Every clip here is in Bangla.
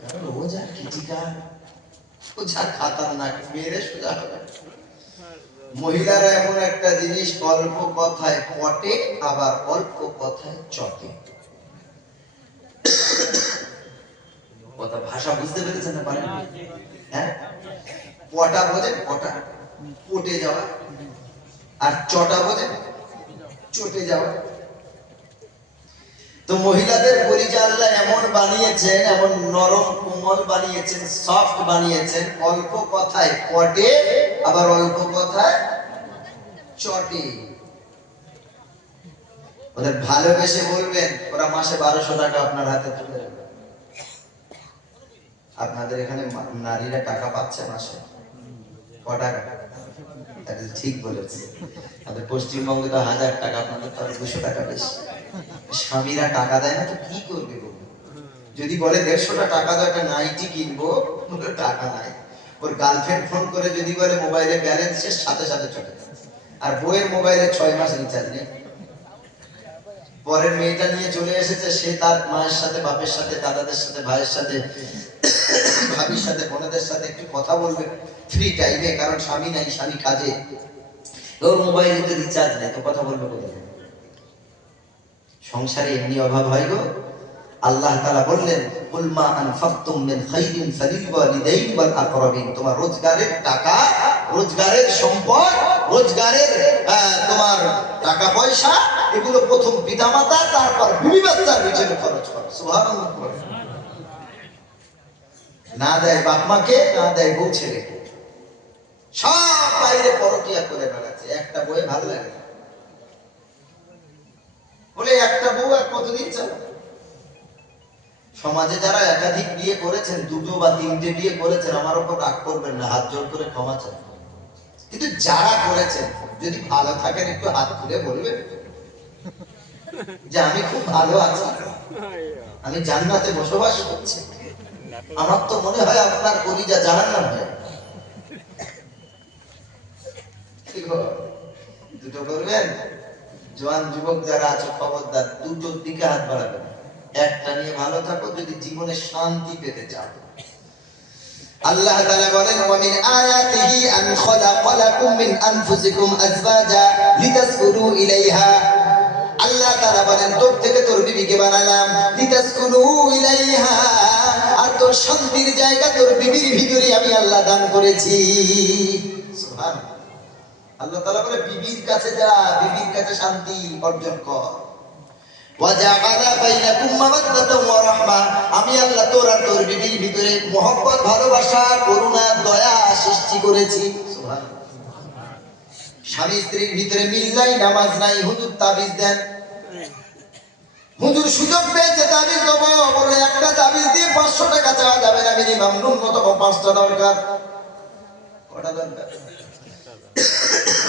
কারণ ও যা খিটিকার, ও যা খাতারনাক, মেরে সোজা হবে। মহিলারা এমন একটা জিনিস, অল্প কথায় পটে, আবার অল্প কথায় চটে। কথা ভাষা বুঝতে পেরেছেন না পারেন? হ্যাঁ, পটা বোঝেন? পটা পটে যাওয়া, আর চটা বোঝেন? চটে যাওয়া। তো মহিলাদের পরিচয় আল্লাহ এমন বানিয়েছেন, এমন নরম কোমল বানিয়েছেন, সফট বানিয়েছেন, অল্প কথায় পটে, আবার অল্প কথায় চটে। ওদের ভালোবেসে বলবেন, ওরা মাসে 1200 টাকা আপনার হাতে তুলে দেবে। আপনাদের এখানে নারীরা টাকা পাচ্ছে মাসে ক টাকা? ঠিক বলেছে, আমাদের পশ্চিমবঙ্গে তো 1000 টাকা, আপনাদের তো 200 টাকা বেশি। স্বামীরা টাকা দেয় না তো কি করবে? যদি বলে 150 টাকা দাও একটা নাইটি কিনবো, টাকা নাই। ওর গার্লফ্রেন্ড ফোন করে যদি বলে মোবাইলে ব্যালেন্স শেষ, সাথে সাথে চলে যায়। আর বইয়ের মোবাইলে 6 মাস রিচার্জ নেই। পরের মেয়েটা নিয়ে চলে এসেছে, সে তার মায়ের সাথে, বাপের সাথে, দাদাদের সাথে, ভাইয়ের সাথে, ভাবির সাথে, বোনদের সাথে একটু কথা বলবে ফ্রি টাইমে, কারণ স্বামী নাই, স্বামী কাজে, ওর মোবাইলে তো রিচার্জ নেই, তো কথা বলবে কোথায়? সংসারে এমনি অভাব হয় গো। আল্লাহ তাআলা বললেন, কুল মা আনফাকতুম মিন খাইরিন ফালিল ওয়ালিদাইন ওয়াল আকরাবিন। তোমার রোজগারের টাকা, রোজগারের সম্পদ, রোজগারের তোমার টাকা পয়সা, এগুলো প্রথম পিতামাতা, তারপর বিবি বাচ্চার পিছনে খরচ করো। সুবহানাল্লাহ। না দেয় বাপ মাকে, না দেয় বউ ছেলেকে, সব বাইরে পরকিয়া করে বেড়াচ্ছে। একটা বউয়ে ভালো লাগে না বলে একটা বউ আর কতদিন চালাবে? সমাজে যারা একাধিক বিয়ে করেছেন, 2টো বা 3টে বিয়ে করেছেন, আমার উপর রাগ করবেন না, হাত জোর করে ক্ষমা চান। কিন্তু যারা করেছেন, যদি ভালো থাকেন একটু হাত তুলে বলবেন যে আমি খুব ভালো আছি, আমি জান্নাতে বসবাস করছি। আমার তো মনে হয় আপনার কলিজা জাহান্নাম হয়। দুটো করবেন। জওয়ান যুবক যারা আছো, খবরদার, দুটোর দিকে হাত বাড়াবেন। একটা নিয়ে ভালো থাকো যদি জীবনে শান্তি পেতে চাও। আল্লাহ তাআলা বলেন, ওয়া মিন আয়াতিহি আন খালাকা লাকুম মিন আনফুসিকুম আজওয়াজা লিতাসকুনু ইলাইহা। আল্লাহ তাআলা বলেন, তোর থেকে তোর বিবিকে বানালাম, লিতাসকুনু ইলাইহা, আর তোর শান্তির জায়গা তোর বিবির ভিতরে আমি আল্লাহ দান করেছি। সুবহানাল্লাহ। আল্লাহ তাআলা বলে, বিবির কাছে যা, বিবির কাছে শান্তি অর্জন কর। ওয়াজআলা বাইনাকুম মাওয়াদ্দাতাও ওয়া রাহমা, আমি আল্লাহ তোর আর তোর বিবির ভিতরে মহব্বত, ভালোবাসা, করুণা, দয়া সৃষ্টি করেছি। সুবহানাল্লাহ। স্বামী স্ত্রীর ভিতরে মিল নাই, নামাজ নাই, হুজুর তাবিজ দেন। হুজুর সুযোগ পেয়েছে তাবিজ দেবো বলে, একটা তাবিজ দিয়ে 500 টাকা চাওয়া যাবে না, মিনিমাম ন্যূনতম 5টা দরকার। কটা দরকার?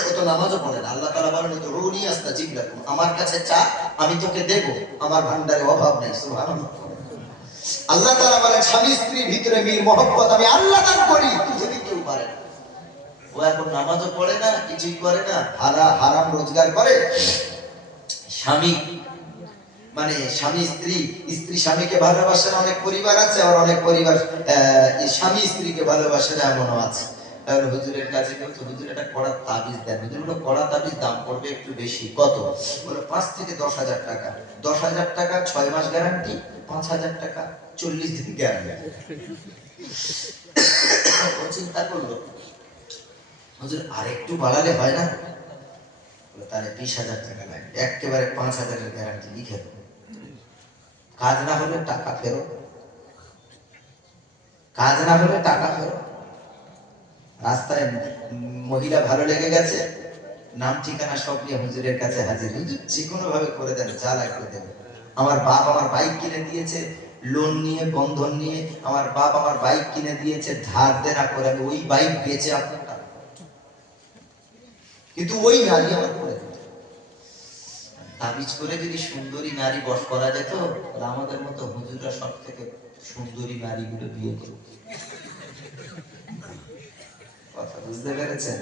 ও তো নামাজও পড়ে না। আল্লাহ তাআলা বলেন, উদউনি আস্তাজিব লাকুম, আমার কাছে চা, আমি তোকে দেব, আমার ভান্ডারে অভাব নেই। সুবহানাল্লাহ। আল্লাহ তাআলা বলেন, স্বামী স্ত্রীর ভিতরে মিল, মহব্বত আমি আল্লাহ দান করি, যদি কেউ পারে না। ও এখন নামাজও পড়ে না, কিছুই করে না, হারাম রোজগার করে। স্বামী মানে স্বামী স্ত্রী, স্ত্রী স্বামীকে ভালোবাসে না, অনেক পরিবার আছে, আর অনেক পরিবার স্বামী স্ত্রীকে ভালোবাসে না, এমনও আছে। কারণ হুজুরের কাছে কেউ তো হুজুর একটা কড়া তাবিজ দেন। হুজুর বলে, কড়া তাবিজ দাম পড়বে একটু বেশি। কত? বলে 5 থেকে 10,000 টাকা। 10,000 টাকা 6 মাস গ্যারান্টি, 5,000 টাকা 40 দিন গ্যারান্টি। ও চিন্তা করলো, হুজুর আরেকটু বাড়ালে হয় না? তাহলে 20,000 টাকা লাগবে, একেবারে 5,000 এর গ্যারান্টি লিখে দেবো, কাজ না হলে টাকা ফেরত, কাজ না হলে টাকা ফেরত। রাস্তায় মহিলা ভালো লেগে গেছে, নাম ঠিকানা সব নিয়ে হুজুরের কাছে হাজির। হুজুর যে কোনো ভাবে করে দেন, যা লাগবে দেন। আমার বাপ আমার বাইক কিনে দিয়েছে, লোন নিয়ে, বন্ধন নিয়ে আমার বাপ আমার বাইক কিনে দিয়েছে, ধার দেনা করে আমি ওই বাইক বেচে আপনার টাকা, কিন্তু ওই নারী আমার করে দিত। তাবিজ করে যদি সুন্দরী নারী বশ করা যেত, তাহলে আমাদের মতো হুজুররা সব থেকে সুন্দরী নারীগুলো বিয়ে করত। কথা বুঝতে পেরেছেন?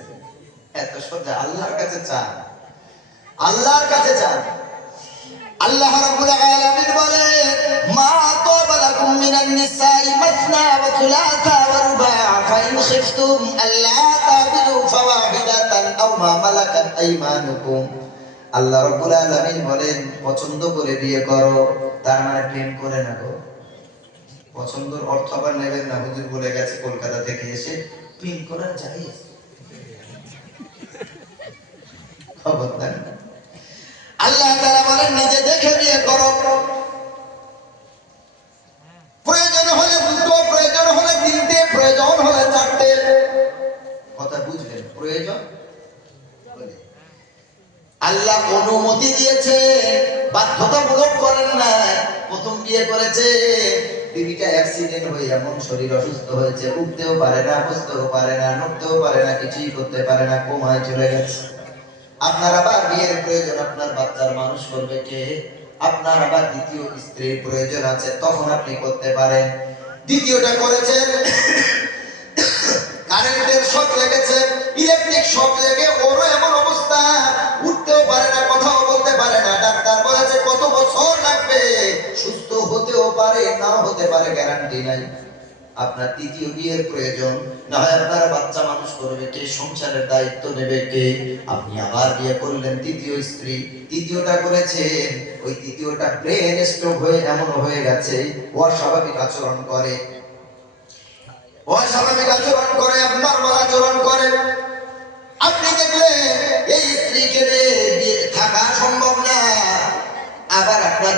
এত সোজা। আল্লাহর কাছে চান, আল্লাহর কাছে চান। আল্লাহ রাব্বুল আলামিন বলেন, মা তাবা লাকুম মিনান নিসাই সুলাসা ওয়া রুবা' ফাইন খিফতুম আল্লা তা'দিলু ফাওয়াহিদাতান আও মা মালাকাত আইমানুকুম। আল্লাহ রাব্বুল আলামিন বলেন পছন্দ করে বিয়ে করো, তার মানে প্রেম করে না গো। পছন্দের অর্থ আবার নেবেন না, হুজুর বলে গেছে কলকাতা থেকে এসে প্রেম করা জায়েজ। খবরদার। আল্লাহ তাআলা বলেন নিজে দেখে বিয়ে করো, প্রয়োজন হলে দুটো, প্রয়োজন হলে তিনটে, প্রয়োজন হলে চারটে। কথা বুঝলেন? প্রয়োজন আল্লাহ অনুমতি দিয়েছে, বাধ্যতামূলক করেন না। প্রথম বিয়ে করেছে, বিবিটা অ্যাক্সিডেন্ট হয়ে এমন শরীর অসুস্থ হয়েছে, উঠতেও পারে না, বসতেও পারে না, নড়তেও পারে না, কিছুই করতে পারে না, কোমায় চলে গেছে। আপনার আবার বিয়ের প্রয়োজন, আপনার বাচ্চার মানুষ করবে কে? আপনার আবার দ্বিতীয় স্ত্রীর প্রয়োজন আছে, তখন আপনি করতে পারেন। দ্বিতীয়টা করেছেন, কারেন্টের শক লেগেছে, ইলেকট্রিক শক লেগে ওরও এমন অবস্থা, উঠতেও পারে না, কথাও বলতে পারে না। ডাক্তার বলেছে কত বছর লাগবে, সুস্থ হতেও পারে, নাও হতে পারে, গ্যারান্টি নাই। আপনার তৃতীয় বিয়ের প্রয়োজন, না হয় আপনার বাচ্চা মানুষ করবে কে, সংসারের দায়িত্ব নেবে কে? আপনি আবার বিয়ে করলেন তৃতীয় স্ত্রী, তৃতীয়টা করেছেন, ওই তৃতীয়টা ব্রেন স্ট্রোক হয়ে এমন হয়ে গেছে, অস্বাভাবিক আচরণ করে, অস্বাভাবিক আচরণ করে, নরমাল আচরণ করে। আপনি দেখলেন এই স্ত্রীকে নিয়ে থাকা সম্ভব না, আবার আপনার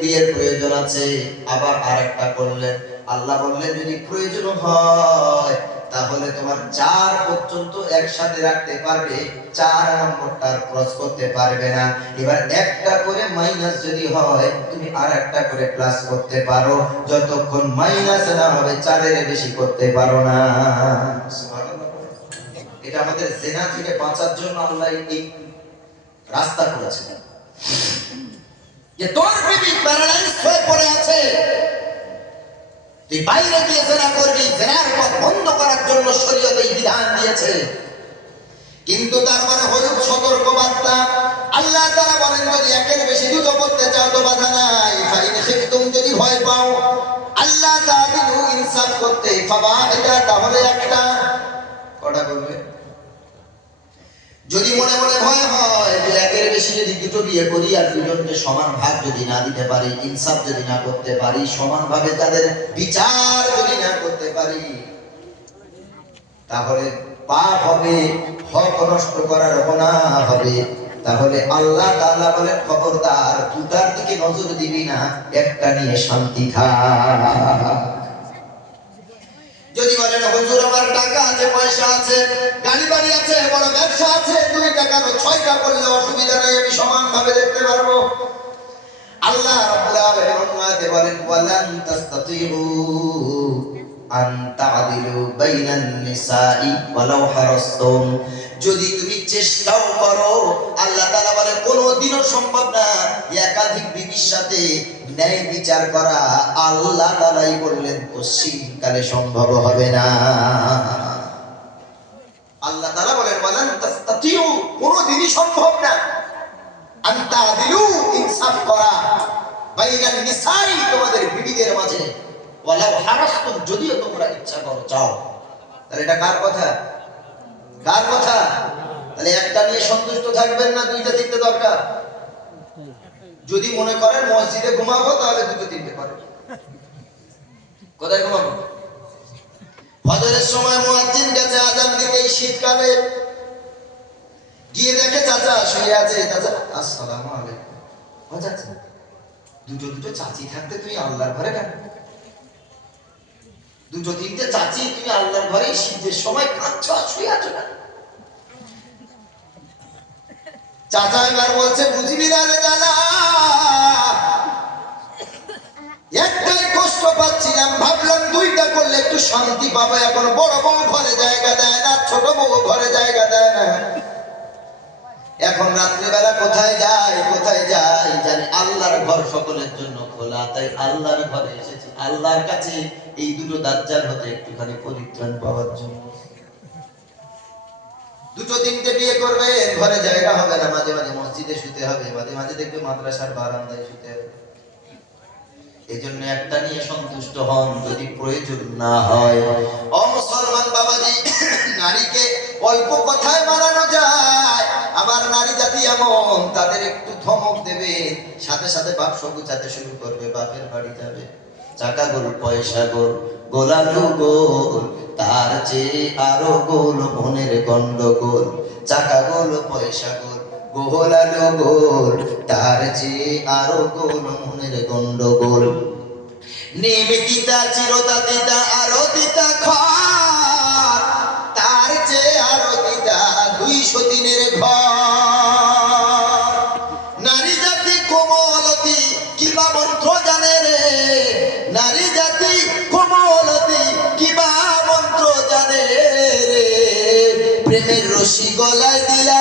বিয়ের প্রয়োজন আছে, আবার আরেকটা করলেন। আল্লাহ বললেন যদি প্রয়োজন হয় তাহলে তোমার 4 পর্যন্ত একসাথে রাখতে পারবে, 4 নম্বরটার ক্রস করতে পারবে না। এবার একটা করে মাইনাস যদি হয়, তুমি আরেকটা করে প্লাস করতে পারো, যতক্ষণ মাইনাস না হবে 4 এর বেশি করতে পারো না। সুবহানাল্লাহ। এটা আমাদের জিনা থেকে বাঁচার জন্য আল্লাহ এই রাস্তা করেছেন, যে তোর বিবি প্যারালাইজ হয়ে পড়ে আছে, তুই বাইরে গিয়ে জিনা করবি, জিনার পথ বন্ধ করার জন্য শরীয়ত এই বিধান দিয়েছে। কিন্তু তার মানে হলো সতর্ক বার্তা। আল্লাহ তাআলা বলেন যদি একের বেশি দুটো করতে চাও তো বাধা নাই, ফাইন খিফতুম যদি ভয় পাও আল্লাহ তাআদিলু ইনসাফ করতে, ফাওয়াহিদা তাহলে একটা, কটা করবে? যদি মনে মনে ভয় হয় যে একের বেশি যদি দুটো বিয়ে করি আর দুজনকে সমান ভাগ যদি না দিতে পারি, ইনসাফ যদি না করতে পারি, সমানভাবে তাদের বিচার যদি না করতে পারি, তাহলে পাপ হবে, হক নষ্ট করার গুনাহ হবে। তাহলে আল্লাহ তাআলা বলেন খবরদার দুটার দিকে নজর দিবি না, একটা নিয়ে শান্তি থাক। যদি বলেন হুজুর আমার টাকা আছে, পয়সা আছে, গাড়ি বাড়ি আছে, বড় ব্যবসা আছে, 2 টাকা 6টা করলে অসুবিধা নাই, আমি সমানভাবে দেখতে পারবো। আল্লাহ রাব্বুল আলামিন বলেন ওয়ালান তাসতাতিউ আন তা'দিলু বাইনান নিসাই ওয়ালাউ হারাসতুম, যদি তুমি চেষ্টাও করো, আল্লাহ তাআলা বলে কোনোদিনও সম্ভব না একাধিক বিবির সাথে ন্যায় বিচার করা। আল্লাহ তাআলাই বললেন পশ্চিমকালে সম্ভব হবে না। আল্লাহ তাআলা বলেন ওয়ালান তাসতাতিউ, কোনোদিনই সম্ভব না, আন তা'দিলু ইনসাফ করা, বাইনান নিসাই তোমাদের বিবিদের মাঝে, ওয়ালাউ হারাসতুম যদিও তোমরা ইচ্ছা করো চাও। তাহলে এটা কার কথা? কার কথা? তাহলে একটা নিয়ে সন্তুষ্ট থাকবেন না, 2টা 3টে দরকার। যদি মনে করেন মসজিদে ঘুমাবো তাহলে 2টো 3টে করেন। কোথায় ঘুমাবো? ফজরের সময় মুয়াজ্জিন গেছে আযান দিতে, এই শীতকালে গিয়ে দেখে চাচা শুয়ে আছে। চাচা আসসালামু আলাইকুম। ও চাচা, দুটো চাচি থাকতে তুমি আল্লাহর ঘরে কেন? 2টো 3টে চাচি, তুমি আল্লাহর ঘরে শীতের সময় কাঁদছো আর শুয়ে আছো না? চাচা এবার বলছে বুঝবি না রে দাদা, একটাই কষ্ট পাচ্ছিলাম, ভাবলাম 2টা করলে একটু শান্তি পাবো। এখন বড় বউ ঘরে জায়গা দেয় না, ছোট বউ ঘরে জায়গা দেয় না। এখন রাত্রিবেলা কোথায় যাই জানি আল্লাহর ঘর সকলের জন্য খোলা, তাই আল্লাহর ঘরে এসেছি আল্লাহর কাছে এই 2টো দাজ্জাল হতে একটুখানি পরিত্রাণ পাওয়ার জন্য। 2টো 3টে বিয়ে করবে, ঘরে জায়গা হবে না, মাঝে মাঝে মসজিদে শুতে হবে, মাঝে মাঝে দেখবে মাদ্রাসার বারান্দায় শুতে হবে। এজন্য একটা নিয়ে সন্তুষ্ট হন, যদি প্রয়োজন না হয়। ও মুসলমান বাবাজি, নারীকে অল্প কথায় মানানো যায়। আমার নারী জাতি এমন, তাদের একটু ধমক দেবে, সাথে সাথে বাক্স গুছাতে শুরু করবে, বাপের বাড়ি যাবে। চাকা গোল, পয়সা গোল, গোলালু গোল, তার চেয়ে আরো গোল মনের গন্ডগোল। চাকা গোল, পয়সা গোল, গোলালু গোল, তার চেয়ে আরো গোল মনের গন্ডগোল। নিবেদিতা চিরতা দিতা আরো দিতা ঘর, তার চেয়ে আরো দিতা 200 দিনের ঘর। নারী জাতি কোমলতি কিবা মন্ত্র জানে রে, নারী জাতি কোমলতি কিবা মন্ত্র জানে রে। প্রেমের রশি গলায় দিয়া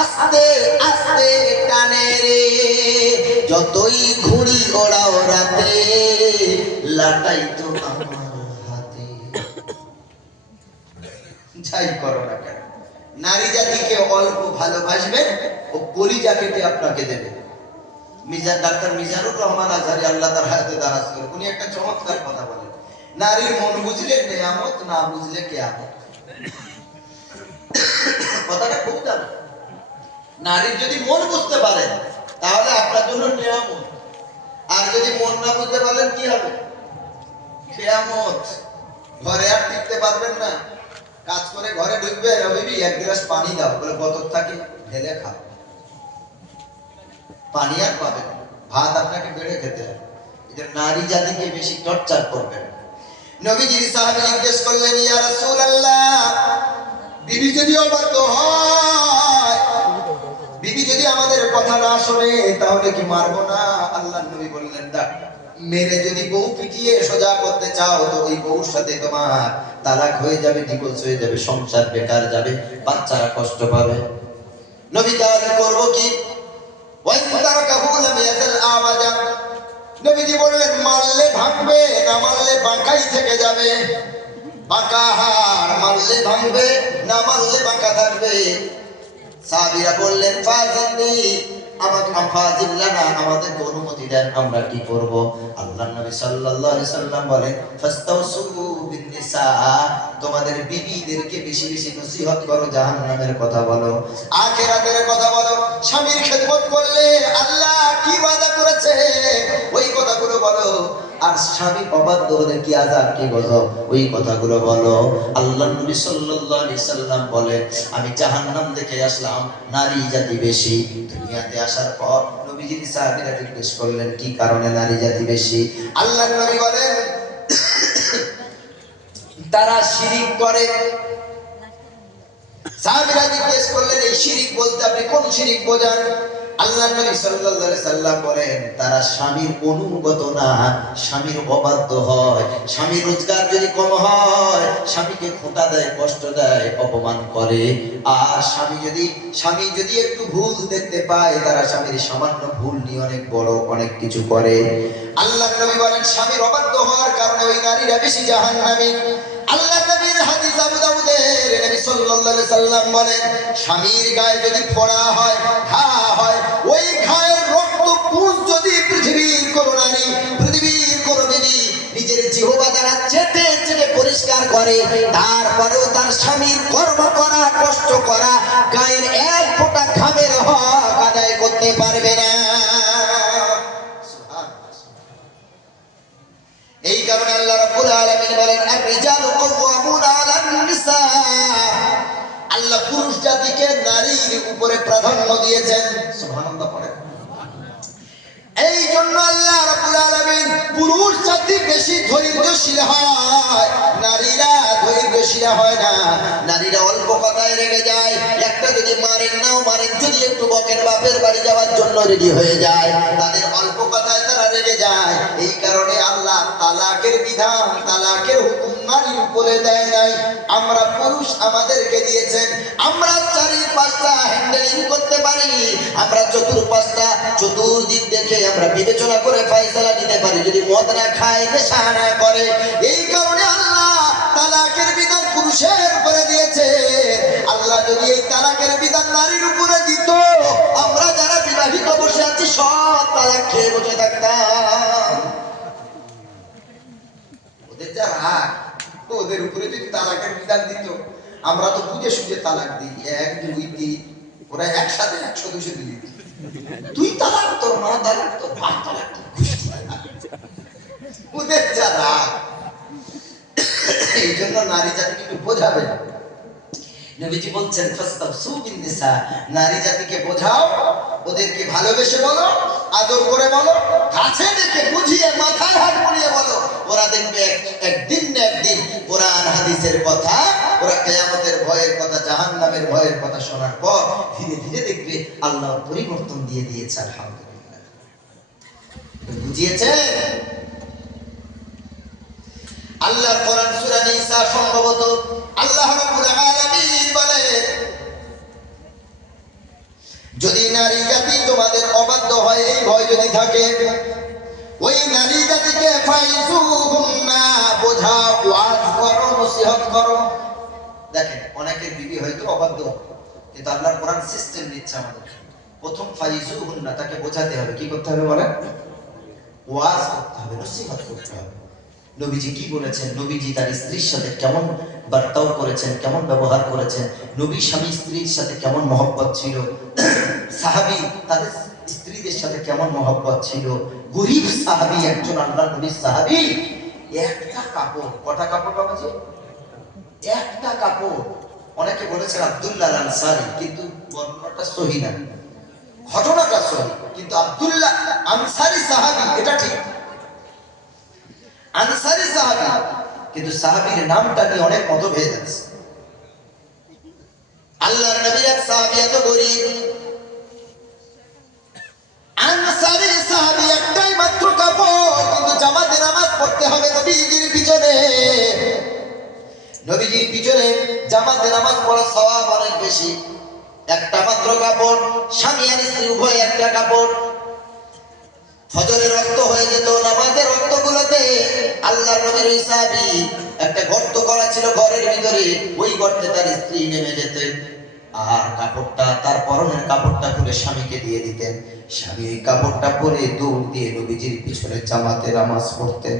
আস্তে আস্তে টানে রে। যতই ঘুড়ি ওড়াও রাতে, লাটাই তো আমার হাতে। যাই করো না কেন, নারী জাতিকে অল্প ভালোবাসবেন, ও কলিজা কেটে আপনাকে দেবে। ডাক্তার মিজানুর রহমান আজহারি, আল্লাহ তার হায়াতে দারাজ করে, উনি একটা চমৎকার কথা বলেন, নারীর মন বুঝলে নেয়ামত, না বুঝলে কিয়ামত। কথাটা খুব দাম। নারীর যদি মন বুঝতে পারেন তাহলে আপনার জন্য নিয়ামত, আর যদি মন না বুঝতে পারেন কি হবে? কিয়ামত। ঘরে আর টিকতে পারবেন না, কাজ করে ঘরে ঢুকবে, রবিবি 1 গ্লাস পানি দাও, বলে কত থাকে ঢেলে খাও, পানি আর পাবেন, ভাত আপনাকে বেড়ে খেতে হবে। এটা নারী জাতিকে বেশি টর্চার করবেন। নবীজির সাহাবী জিজ্ঞেস করলেন, ইয়া রাসূলুল্লাহ, বিবি যদি অবাধ্য হয়, বিবি যদি আমাদের কথা না শোনে, তাহলে কি মারবো না? আল্লাহর নবী বললেন, দেখ, মেরে যদি বউ পিটিয়ে সোজা করতে চাও, তো ওই বউর সাথে তোমার তালাক হয়ে যাবে, ডিভোর্স হয়ে যাবে, সংসার বেকার যাবে, বাচ্চারা কষ্ট পাবে। নবী তাহলে করবো কি? নবীজি বললেন, মারলে ভাঙবে, না মারলে বাঁকাই থেকে যাবে। বাঁকা হাড়, মারলে ভাঙবে, না মারলে বাঁকা থাকবে। সাহাবীরা বললেন, ফাজিলনি, আমাদেরকে অনুমতি দেন, আমরা কি করব? আল্লাহর নবী সাল্লাল্লাহু আলাইহি সাল্লাম বলেন, ফাস্তাউসু বিন নিসা, তোমাদের বিবিদেরকে বেশি বেশি নসিহত করো, জাহান্নামের কথা বলো, আখিরাতের কথা বলো। স্বামীর খেদমত করলে আল্লাহ কি ওয়াদা করেছে ওই কথাগুলো বলো, আর স্বামী অবাধ্য হলে কি আযাব, কি গজব, ওই কথাগুলো বলো। আল্লাহর নবী সাল্লাল্লাহু আলাইহি সাল্লাম বলেন, আমি জাহান্নাম দেখে আসলাম, নারী জাতি বেশি। দুনিয়াতে আসার পর নবীজির সাহাবীরা জিজ্ঞেস করলেন, কি কারণে নারী জাতি বেশি? আল্লাহর নবী বলেন, তারা শিরিক করে। সাহাবীরা জিজ্ঞেস করলেন, এই শিরিক বলতে আপনি কোন শিরিক বোঝান? আল্লাহর নবী সাল্লাল্লাহু আলাইহি সাল্লাম বলেন, তারা স্বামীর অনুগত না, স্বামীর অবাধ্য হয়। স্বামীর রোজগার যদি কম হয়, স্বামীকে খোঁটা দেয়, কষ্ট দেয়, অপমান করে। আর স্বামী যদি একটু ভুল দেখতে পায়, তারা স্বামীর সামান্য ভুল নিয়ে অনেক বড় অনেক কিছু করে। আল্লাহর নবী বলেন, স্বামীর অবাধ্য হওয়ার কারণে ওই নারীরা বেশি জাহান্নামী। আল্লাহর নবীর হাদিস আবু দাউদের, নবী সাল্লাল্লাহু আলাইহি সাল্লাম বলেন, স্বামীর গায়ে যদি ফোড়া হয়, ঘা হয়, ওই ঘায়ের রক্ত পুঁজ যদি পৃথিবীর কোন নারী, পৃথিবীর কোন বিবি নিজের জিহ্বা দ্বারা চেটে চেটে পরিষ্কার করে, তারপরেও তার স্বামীর কর্ম করা, কষ্ট করা, গায়ের এক ফোঁটা ঘামের হক আদায় করতে পারবে না। এই কারণে আল্লাহ রাব্বুল আলামিন বলেন, আর-রিজালু কাওয়ামুনা আলান নিসা, আল্লাহ পুরুষ জাতিকে নারীর উপরে প্রাধান্য দিয়েছেন। সুবহানাল্লাহ পড়েন। এই জন্য আল্লাহ রাব্বুল আলামিন পুরুষ জাতি বেশি ধৈর্যশীল হয়, নারীরা ধৈর্যশীল হয় না। নারীরা অল্প কথায় রেগে যায়, একটা যদি মারেন নাও মারেন, যদি একটু বকেন বাপের বাড়ি যাওয়ার জন্য রেডি হয়ে যায়, তাদের অল্প কথায় তারা রেগে যায়। এই কারণে আল্লাহ তালাকের বিধান, তালাকের হুকুম নারীর উপরে দেয় নাই, আমরা পুরুষ আমাদেরকে দিয়েছেন। আমরা 4-5টা হ্যান্ডেলিং করতে পারি, আমরা চতুর্দিক দেখে আমরা বিবেচনা করে ফয়সালা দিতে পারি, যদি মদ না খায়, নেশা না করে। এই কারণে আল্লাহ তালাকের বিধান পুরুষের উপরে দিয়েছে। আল্লাহ যদি এই তালাকের বিধান নারীর উপরে দিত, আমরা যারা বিবাহিত বসে আছি সব তালাক খেয়ে বসে থাকতাম। ওদের যা রাগ, তো ওদের উপরে যদি তালাকের বিধান দিত, আমরা তো বুঝে সুঝে তালাক দিই, 1 2 3, ওরা একসাথে 100 200 দিই। তুই তালাক, তোর মা তালাক, তোর বাপ তালাক, ওদের যা রাগ। এই জন্য নারী জাতিকে একটু বোঝাবে। নবীজি বলছেন ফাস্তাফসু বিন নিসা, নারী জাতিকে বোঝাও, ওদেরকে ভালোবেসে বলো, আদর করে বলো, কাছে ডেকে বুঝিয়ে মাথায় হাত বুলিয়ে বলো। ওরা দেখবে একদিন না একদিন কোরআন হাদিসের কথা, ওরা কিয়ামতের ভয়ের কথা, জাহান্নামের ভয়ের কথা শোনার পর ধীরে ধীরে দেখবে আল্লাহ পরিবর্তন দিয়ে দিয়েছে। আলহামদুলিল্লাহ, বুঝিয়েছে আল্লাহর কোরআন সূরা নিসা। সম্ভবত আল্লাহ রাব্বুল আলামিন বলে, যদি নারী জাতি তোমাদের অবাধ্য হয়, এই ভয় যদি থাকে, ওই নারী জাতিকে ফাইজুহুন্না, বোঝাও, ওয়াজ করো, নসিহত করো। দেখেন অনেকের বিবি হয়তো অবাধ্য, কিন্তু আল্লাহর কোরআন সিস্টেম দিচ্ছে আমাদের। প্রথম ফাইজুহুন্না, তাকে বোঝাতে হবে। কি করতে হবে বলেন? ওয়াজ করতে হবে, নসিহত করতে হবে। নবীজি কি বলেছেন? নবীজি তার স্ত্রীর সাথে কেমন বার্তাও করেছেন, কেমন ব্যবহার করেছেন, নবী স্বামী স্ত্রীর সাথে কেমন মহব্বত ছিল, সাহাবী তাদের স্ত্রীদের সাথে কেমন মহব্বত ছিল। গরিব সাহাবী, একজন আল্লাহর নবীর সাহাবী, একটা কাপড়, কটা কাপড় বাবাজি? একটা কাপড়। অনেকে বলেছেন আব্দুল্লাহ আল আনসারী, কিন্তু বর্ণনাটা সহি না, ঘটনাটা সহি, কিন্তু আব্দুল্লাহ আনসারী সাহাবী এটা ঠিক, আনসারী সাহাবী, কিন্তু সাহাবীর নামটা নিয়ে অনেক মতভেদ আছে। আল্লাহর নবী এক সাহাবী এত গরিব, আনসারী সাহাবী, একটাই মাত্র কাপড়, কিন্তু জামাতে নামাজ পড়তে হবে নবীজির পিছনে। নবীজির পিছনে জামাতে নামাজ পড়ার সওয়াব অনেক বেশি। একটা মাত্র কাপড়, স্বামী আর স্ত্রী উভয় একটা কাপড়। ফজরের ওয়াক্ত হয়ে যেত, নামাজের ওয়াক্তগুলোতে আল্লাহর নবীর ওই সাহাবী, একটা গর্ত করা ছিল ঘরের ভিতরে, ওই গর্তে তার স্ত্রী নেমে যেতেন, আর কাপড়টা, তার পরনের কাপড়টা খুলে স্বামীকে দিয়ে দিতেন। স্বামী ওই কাপড়টা পরে দৌড় দিয়ে নবীজির পিছনে জামাতে নামাজ পড়তেন।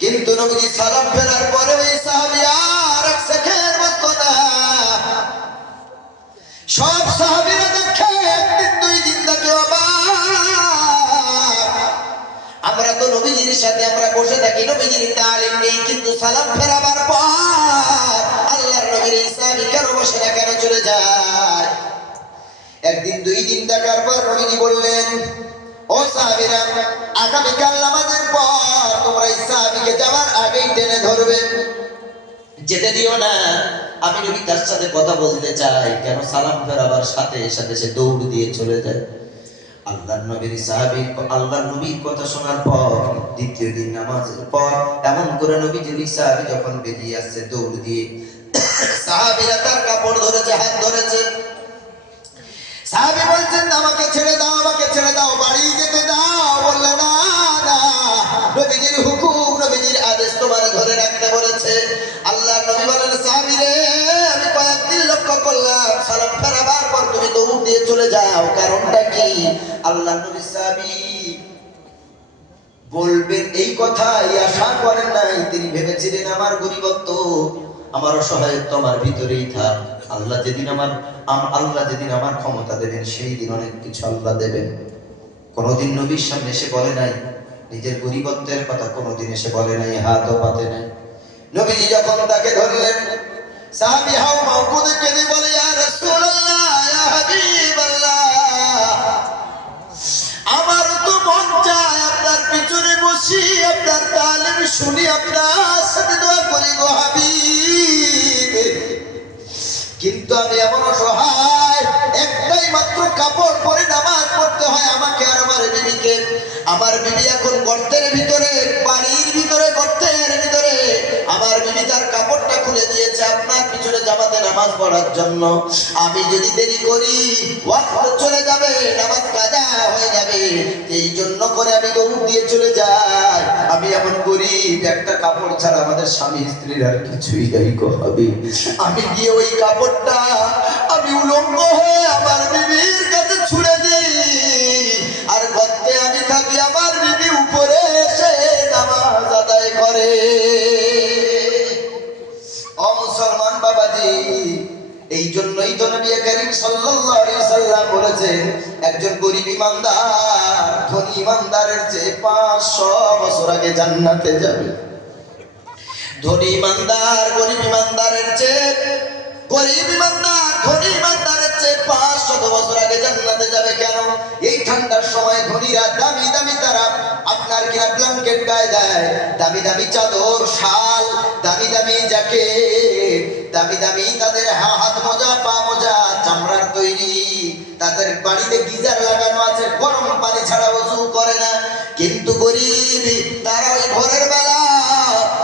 কিন্তু নবীজি সালাম ফেরার পরে ওই সাহাবী আর এক সেকেন্ড বসতো না। সব সাহাবীরা দেখে একদিন দুই দিন দেখে, আমরা তো নবীজির সাথে আমরা বসে থাকি, নবীজির তালিম নেই, কিন্তু সালাম ফেরাবার পর আল্লাহর নবীর এই সাহাবী কেন বসে না, কেন চলে যায়? একদিন দুই দিন দেখার পর নবীজি বললেন, ও সাহাবীরা, আগামীকাল নামাজের পর তোমরা এই সাহাবীকে যাওয়ার আগেই টেনে ধরবে, যেতে দিও না। আমি নবী তার সাথে কথা বলতে চাই, কেন সালাম ফেরাবার সাথে সাথে সে দৌড় দিয়ে চলে যায়। আল্লাহর নবীর সাহাবী, আল্লাহর নবীর কথা শোনার পর দ্বিতীয় দিন নামাজের পর এমন করে নবীজির সাহাবী যখন বেরিয়ে আসছে দৌড় দিয়ে, সাহাবীরা তার কাপড় ধরেছে, হাত ধরেছে। সাহাবী বলছেন, আমাকে ছেড়ে দাও, আমাকে ছেড়ে দাও, বাড়ি যেতে দাও। বললে না না, নবীজির হুকুম, নবীজির আদেশ, তোমার ধরে রাখতে বলেছে। আল্লাহর নবী বলেন, সাহাবী রে, আমি কয়েকদিন লক্ষ্য করলাম সালাম ফেরাবার পর তুমি দৌড় দিয়ে চলে যাও, কারণটা কি? আল্লাহর নবী সাহাবী বলবেন এই কথা আশা করেন নাই। তিনি ভেবেছিলেন আমার গরিবত্ব, আমার অসহায়ত্ব আমার ভিতরেই থাক, আল্লাহ যেদিন আমার ক্ষমতা দেবেন, সেই দিন অনেক কিছু আল্লাহ দেবেন। কোনদিন নবীর সামনে এসে বলে নাই নিজের গরিবত্বের কথা, কোনদিন এসে বলে নাই, হাতও পাতে নাই। নবীজি যখন তাকে ধরলেন, সাহাবী হাউ মাউ করে কেঁদে বলে, ইয়া রাসূলুল্লাহ, ইয়া হাবিবাল্লাহ, আমার তো মন চায় আপনার পিছনে বসি, আপনার তালিম শুনি, আপনার সাথে দোয়া করি গো হাবিব, কিন্তু আমি এমন অসহায়, একটাই মাত্র কাপড় পরে নামাজ পড়তে হয় আমাকে আর আমার বিবিকে। আমার বিবি এখন গর্তের ভিতরে, বাড়ির ভিতরে, গর্তের ভিতরে। আমার বিবি তার কাপড়টা খুলে দিয়েছে আপনার পিছনে জামাতে নামাজ পড়ার জন্য। আমি যদি দেরি করি ওয়াক্ত চলে যাবে, নামাজ কাজা হয়ে যাবে, এই জন্য করে আমি দৌড় দিয়ে চলে যাই। আমি এমন গরিব, একটা কাপড় ছাড়া আমাদের স্বামী স্ত্রীর আর কিছুই নাই গো হাবিব। আমি গিয়ে ওই কাপড়টা আমি উলঙ্গ হয়ে আমার বিবির কাছে ছুড়ে দিই, আর গর্তে আমি থাকি, আমার বিবি উপরে এসে নামাজ আদায় করে। একজন গরিব ইমানদার ধনী ইমানদারের চেয়ে 500 বছর আগে জান্নাতে যাবে। ধনী ইমানদার গরিব ইমানদারের চেয়ে গরিব ইমানদার ধনী ইমানদারের চেয়ে 500 বছর আগে জান্নাতে যাবে। কেন? এই ঠান্ডার সময় ধনীরা দামি দামি তারা আপনার কিনা ব্ল্যাঙ্কেট গায়ে দেয়, দামি দামি চাদর শাল, দামি দামি জ্যাকেট, দামি দামি তাদের হাত মোজা পা মোজা চামড়ার তৈরি, তাদের বাড়িতে গিজার লাগানো আছে, গরম পানি ছাড়া ওযু করে না। কিন্তু গরিব তারা ওই ভোরের বেলা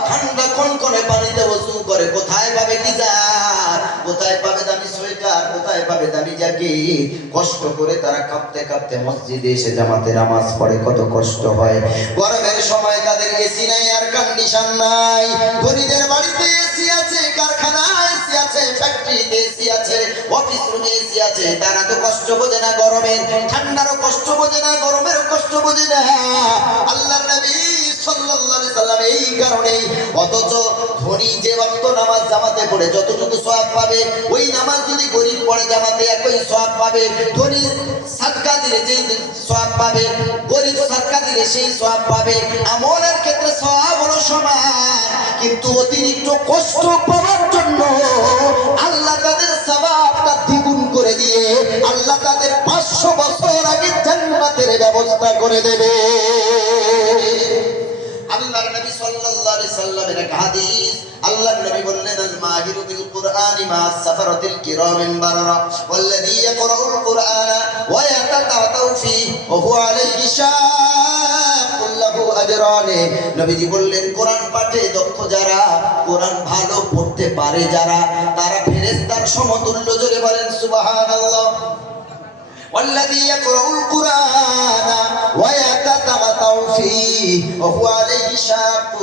ঠান্ডা কনকনে পানিতে ওযু করে। কোথায় পাবে গিজার, কোথায় পাবে দামি সোয়েটার, কোথায় পাবে দামি জ্যাকেট? কষ্ট করে তারা কাঁপতে কাঁপতে মসজিদে এসে জামাতে নামাজ পড়ে। কত কষ্ট হয়। গরমের সময় তাদের এসি নাই, এয়ার কন্ডিশন নাই। ধনীদের বাড়িতে এসি আছে, কারখানায় এসি আছে, ফ্যাক্টরিতে এসি আছে, অফিস রুমে এসি আছে। তারা তো কষ্ট বোঝে না, গরমের ঠান্ডারও কষ্ট বোঝে না, গরমেরও কষ্ট বোঝে না। আল্লাহর নবী সাল্লাল্লাহু আলাইহি সাল্লাম এই কারণেই, অথচ ধনী যে ওয়াক্ত নামাজ জামাতে পড়ে যতটুকু সওয়াব পাবে, ওই নামাজ যদি গরিব পড়ে জামাতে একই সওয়াব পাবে। ধনী সাদকা দিলে যে সওয়াব পাবে, গরিব সাদকা দিলে সেই সওয়াব পাবে। আমলের ক্ষেত্রে সওয়াব হলো সমান, কিন্তু অতিরিক্ত কষ্ট পাওয়ার জন্য আল্লাহ তাদের সওয়াবটা দ্বিগুণ করে দিয়ে আল্লাহ তাদের 500 বছর আগে জান্নাতের ব্যবস্থা করে দেবে। আল্লাহর নবী সাল্লাল্লাহু আলাইহি সাল্লামের এক হাদিস, আল্লাহর নবী বললেন, আল মাহিরু বিল কুরআনি মা সাফারাতিল কিরামিন বারারা ওয়াল্লাযী ইয়াকরাউল কুরআনা ওয়া ইয়াতাতাউ ফীহি ওয়া হুয়া আলাইহি শাকুল লাহু আজরান। নবীজি বললেন, কোরআন পাঠে দক্ষ যারা, কোরআন ভালো পড়তে পারে যারা, তারা ফেরেশতার সমতুল্য। জোরে বলেন সুবহানাল্লাহ। والذي يقرأ القرآن ويتتغطى فيه وهو عليه شاق।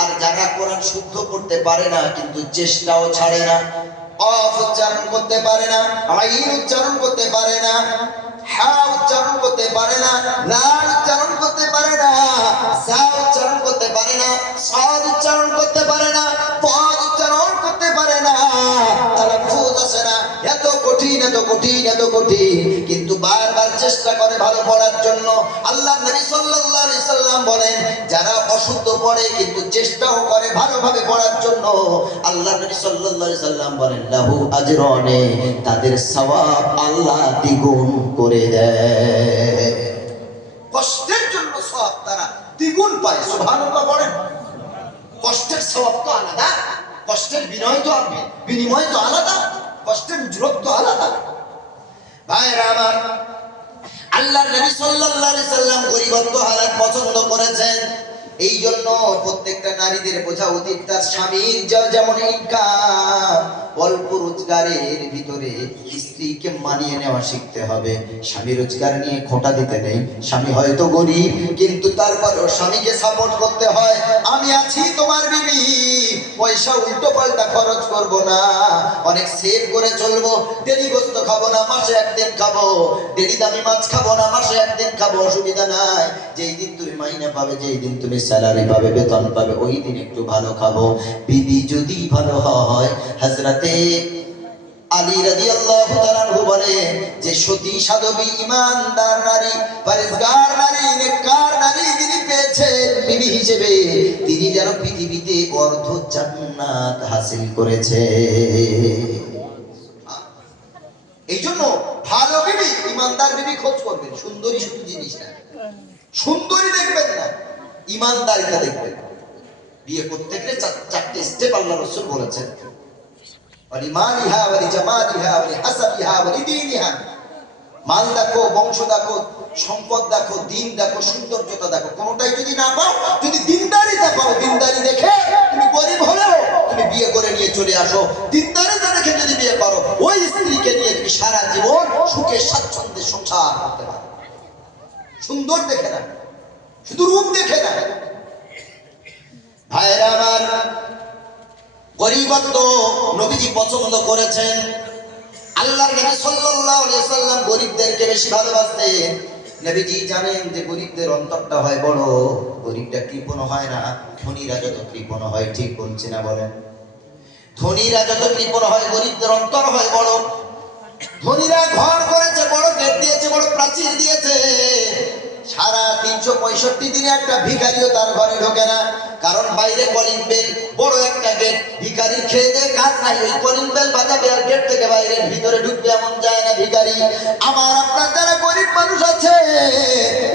আর যারা কোরআন শুদ্ধ করতে পারে না কিন্তু চেষ্টাও ছাড়ে না, অফ উচ্চারণ করতে পারে না, আইন উচ্চারণ করতে পারে না, হা উচ্চারণ করতে পারে না, লাল উচ্চারণ করতে পারে না, সা উচ্চারণ করতে পারে না, সাদ উচ্চারণ করতে পারে না, পদ উচ্চারণ করতে পারে না, তালাফুজ আছে না, এত কঠিন এত কঠিন এত কঠিন, কিন্তু বারবার চেষ্টা করে ভালো পড়ার জন্য। আল্লাহর নবী সাল্লাল্লাহু আলাইহি সাল্লাম বলেন, যারা অশুদ্ধ পড়ে কিন্তু চেষ্টাও করে ভালোভাবে পড়ার জন্য, আল্লাহর নবী সাল্লাল্লাহু আলাইহি সাল্লাম বলেন, লাহু আজরানে, তাদের সওয়াব আল্লাহ দ্বিগুণ করে দেয়। কষ্টের জন্য সওয়াব তারা দ্বিগুণ পায়। সুবহানাল্লাহ বলেন। কষ্টের সওয়াব তো আলাদা, কষ্টের বিনিময় তো আলাদা, কষ্টের উজরত তো আলাদা। ভাইরা আমার, আল্লাহর নবী সাল্লাল্লাহু আলাইহি সাল্লাম গরিবত্ব হালাত পছন্দ করেছেন। এই জন্য প্রত্যেকটা নারীদের বোঝা উচিত তার স্বামীর যেমন ইনকাম, অল্প রোজগারের ভিতরে স্ত্রীকে মানিয়ে নেওয়া শিখতে হবে। স্বামী রোজগার নিয়ে খোঁটা দিতে নেই। স্বামী হয়তো গরিব, কিন্তু তারপরেও স্বামীকে সাপোর্ট করতে হয়। আমি আছি তোমার বিবি, পয়সা উল্টো পাল্টা খরচ করব না, অনেক সেভ করে চলবো। ডেলি গোস্ত খাবো না, মাসে একদিন খাবো। ডেলি দামি মাছ খাবো না, মাসে একদিন খাবো, অসুবিধা নাই। যেই দিন তুমি মাইনে পাবে, যেই দিন তুমি স্যালারি পাবে, বেতন পাবে, ওই দিন একটু ভালো খাবো। বিবি যদি ভালো হয়, হযরতে আলী রাদিয়াল্লাহু তাআলা আনহু বলেন যে সতী সাধবী ঈমানদার নারী, পরহেজগার নারী, নেককার নারী যিনি পেয়েছেন বিবি হিসেবে, তিনি যেন পৃথিবীতে অর্ধ জান্নাত হাসিল করেছে। এই জন্য ভালো বিবি, ঈমানদার বিবি খোঁজ করবেন। সুন্দরী শুধু জিনিস না, সুন্দরী দেখবেন না, ঈমানদারিতা দেখবেন। বিয়ে করতে গেলে 4টে স্টেপ আল্লাহ রাসূল বলেছেন, ওয়ালিমালিহা ওয়ালিজামালিহা ওয়ালিহাসাবিহা ওয়ালিদীনিহা। মাল দেখো, বংশ দেখো, সম্পদ দেখো, দিন দেখো, সৌন্দর্যতা দেখো। কোনটাই যদি না পাও, যদি দিনদারিতা পাও, দিনদারি দেখে তুমি গরিব হলেও তুমি বিয়ে করে নিয়ে চলে আসো। দিনদারিতা দেখে যদি বিয়ে করো, ওই স্ত্রীকে নিয়ে তুমি সারা জীবন সুখে স্বাচ্ছন্দ্যে সংসার করতে পারো। সুন্দর দেখে না, শুধু রূপ দেখে না। ভাইরা আমার, গরিবত্ব নবীজি পছন্দ করেছেন। আল্লাহর নবী সাল্লাল্লাহু আলাইহি সাল্লাম গরিবদেরকে বেশি ভালোবাসতেন। নবীজি জানেন যে গরিবদের অন্তরটা হয় বড়, গরিবটা কৃপণ হয় না। ধনীরা যত কৃপণ হয়, ঠিক বলছি না বলেন? ধনীরা যত কৃপণ হয়, গরিবদের অন্তর হয় বড়। ধনীরা ঘর করেছে, বড় গেট দিয়েছে, বড় প্রাচীর দিয়েছে, সারা 365 দিনে একটা ভিখারিও তার ঘরে ঢোকে না, কারণ বাইরে কলিং বেল, বড় একটা গেট, ভিখারির খেয়ে দেয়ে কাজ নাই, ওই কলিং বেল বাজাবে আর গেট থেকে বাইরে ভিতরে ঢুকবে এমন যায় না ভিখারি। আমার আপনার যারা গরিব মানুষ আছে,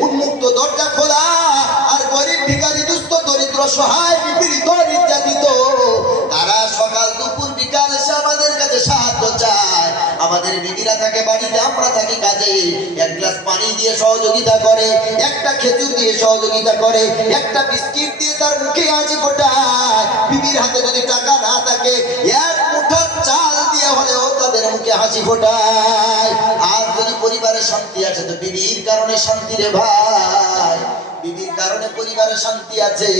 উন্মুক্ত দরজা খোলা, আর গরিব ভিখারি দুস্থ দরিদ্র সহায় নিপীড়িত নির্যাতিত, তারা সকাল দুপুর বিকাল এসে আমাদের কাছে সাহায্য চায়। আমাদের বিবিরা থাকে বাড়িতে, আমরা থাকি কাজে, এক গ্লাস পানি দিয়ে সহযোগিতা করে, একটা খেজুর দিয়ে সহযোগিতা করে, একটা বিস্কিট দিয়ে তার মুখে হাসি ফোটায়। বিবির হাতে যদি টাকা না থাকে, এক মুঠো চাল দিয়ে হলেও তাদের মুখে হাসি ফোটায়। আর যদি পরিবারে শান্তি আছে তো বিবির কারণে শান্তি রে ভাই, বিবির কারণে পরিবারে শান্তি আছে,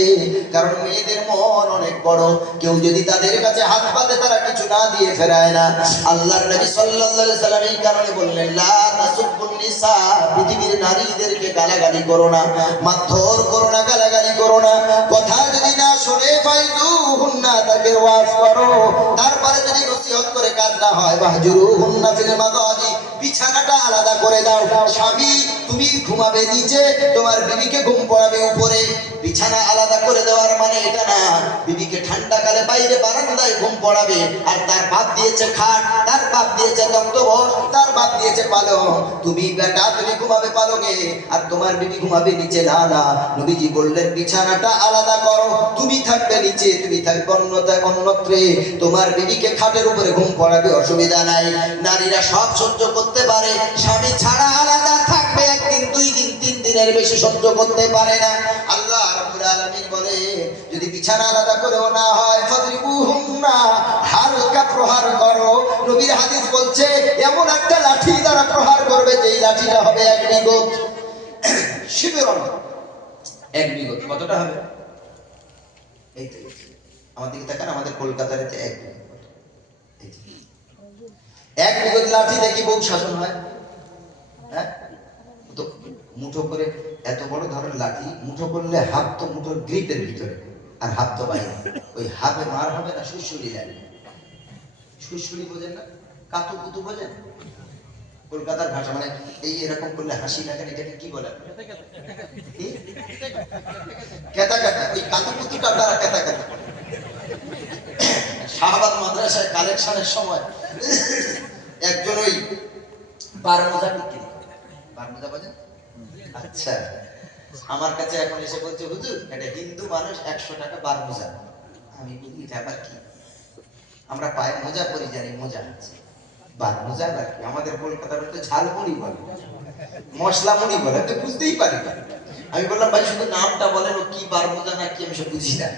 কারণ মেয়েদের মন অনেক বড়, কেউ যদি তাদের কাছে হাত পাতে তারা কিছু না দিয়ে ফেরায় না। আল্লাহর নবী সাল্লাল্লাহু আলাইহি সাল্লাম এই কারণে বললেন, লা তাসুব্বুন নিসা, পৃথিবীর নারীদেরকে গালাগালি করো না, মারধর করো না, গালাগালি করো না, কথা যদি না শুনে ফাইজুহুন্না, তাকে ওয়াজ করো, তারপরে যদি নসিহত করে কাজ না হয়, বাহজুরুহুন্না ফিল মাদাজি, বিছানাটা আলাদা করে দাও। স্বামী তুমি ঘুমাবে নিচে, তোমার বিবিকে ঘুম পড়াবে উপরে। বিছানা আলাদা করে দেওয়ার মানে এটা না বিবিকে ঠান্ডাকালে বাইরে বারান্দায় ঘুম পড়াবে, আর তার বাপ দিয়েছে খাট, তার বাপ দিয়েছে তক্তপোষ, তার বাপ দিয়েছে পালং, তুমি বেটা তুমি ঘুমাবে পালঙে আর তোমার বিবি ঘুমাবে নিচে। না না, নবীজি বললেন বিছানাটা আলাদা করো, তুমি থাকবে নিচে, তুমি থাকবে অন্যত্রে, তোমার বিবিকে খাটের উপরে ঘুম পড়াবে, অসুবিধা নাই। নারীরা সব সহ্য করতে পারে, স্বামী ছাড়া আলাদা থাকবে একদিন, 2 দিন, 3 দিনের বেশি সহ্য করতে পারে না। আল্লাহ রাব্বুল আলামিন বলে, যদি বিছানা আলাদা করেও না হয়, ফাদরিবুহুন্না, হালকা প্রহার করো। নবীর হাদিস বলছে, এমন একটা লাঠি দ্বারা প্রহার করবে যেই লাঠিটা হবে 1 বিগত শিবিরন। 1 বিগত কতটা হবে? এই তো আমাদের দিকে তাকান, আমাদের কলকাতার 1 বিগত, 1 বিগত লাঠি দেখি বউ শাসন হয়। হ্যাঁ, তো মুঠো করে এত বড় ধরনের লাঠি, মুঠো করলে হাত তো মুঠোর গ্রিপের ভিতরে আর হাত তো বাইরে, ওই হাতে মার হবে না, সুরসুরি লাগে। সুরসুরি বোঝেন না? কাতু কুতু বোঝেন? কলকাতার ভাষা মানে এই এরকম করলে হাসি লাগে, এটাকে কি বলে? কেতা কেতা, ওই কাতু কুতুটা তারা কেতা কেতা। শাহবাগ মাদ্রাসায় কালেকশনের সময় একজন ওই বারমুজা বিক্রি করে, বারমুজা বোঝেন? আচ্ছা, আমার কাছে এখন এসে বলছে, হুজুর এটা হিন্দু মানুষ 100 টাকা বারমুজা। আমি বলি এটা আবার কি? আমরা পায়ে মোজা পরি, জানি মোজা আছে, বারমুজা আর কি। আমাদের কলকাতার তো ঝালমুড়ি বলে, মশলা মুড়ি বলে, তো বুঝতেই পারি না। আমি বললাম ভাই শুধু নামটা বলেন, ও কি বারমুজা না কি আমি সব বুঝি না।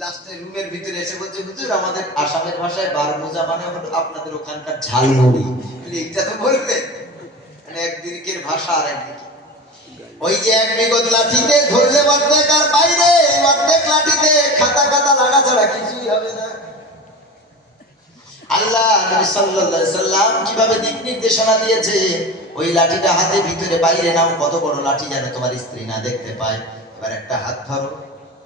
লাস্টে রুমের ভিতরে এসে বলছে, হুজুর আমাদের আসামের ভাষায় বারমুজা মানে হলো আপনাদের ওখানকার ঝালমুড়ি। এইটা তো বলবেন, মানে একদিকের ভাষা আর একদিকে। ওই যে 1 বিগত লাঠিতে ধরলে অর্ধেক, আর বাইরে অর্ধেক লাঠিতে খাতা খাতা লাগা ছাড়া কিছুই হবে না। আল্লাহ নবী সাল্লাল্লাহু আলাইহি সাল্লাম কিভাবে দিক নির্দেশনা দিয়েছে, ওই লাঠিটা হাতে ভিতরে বাইরে নাও। কত বড় লাঠি যেন তোমার স্ত্রী না দেখতে পায়। এবার একটা হাত ধরো,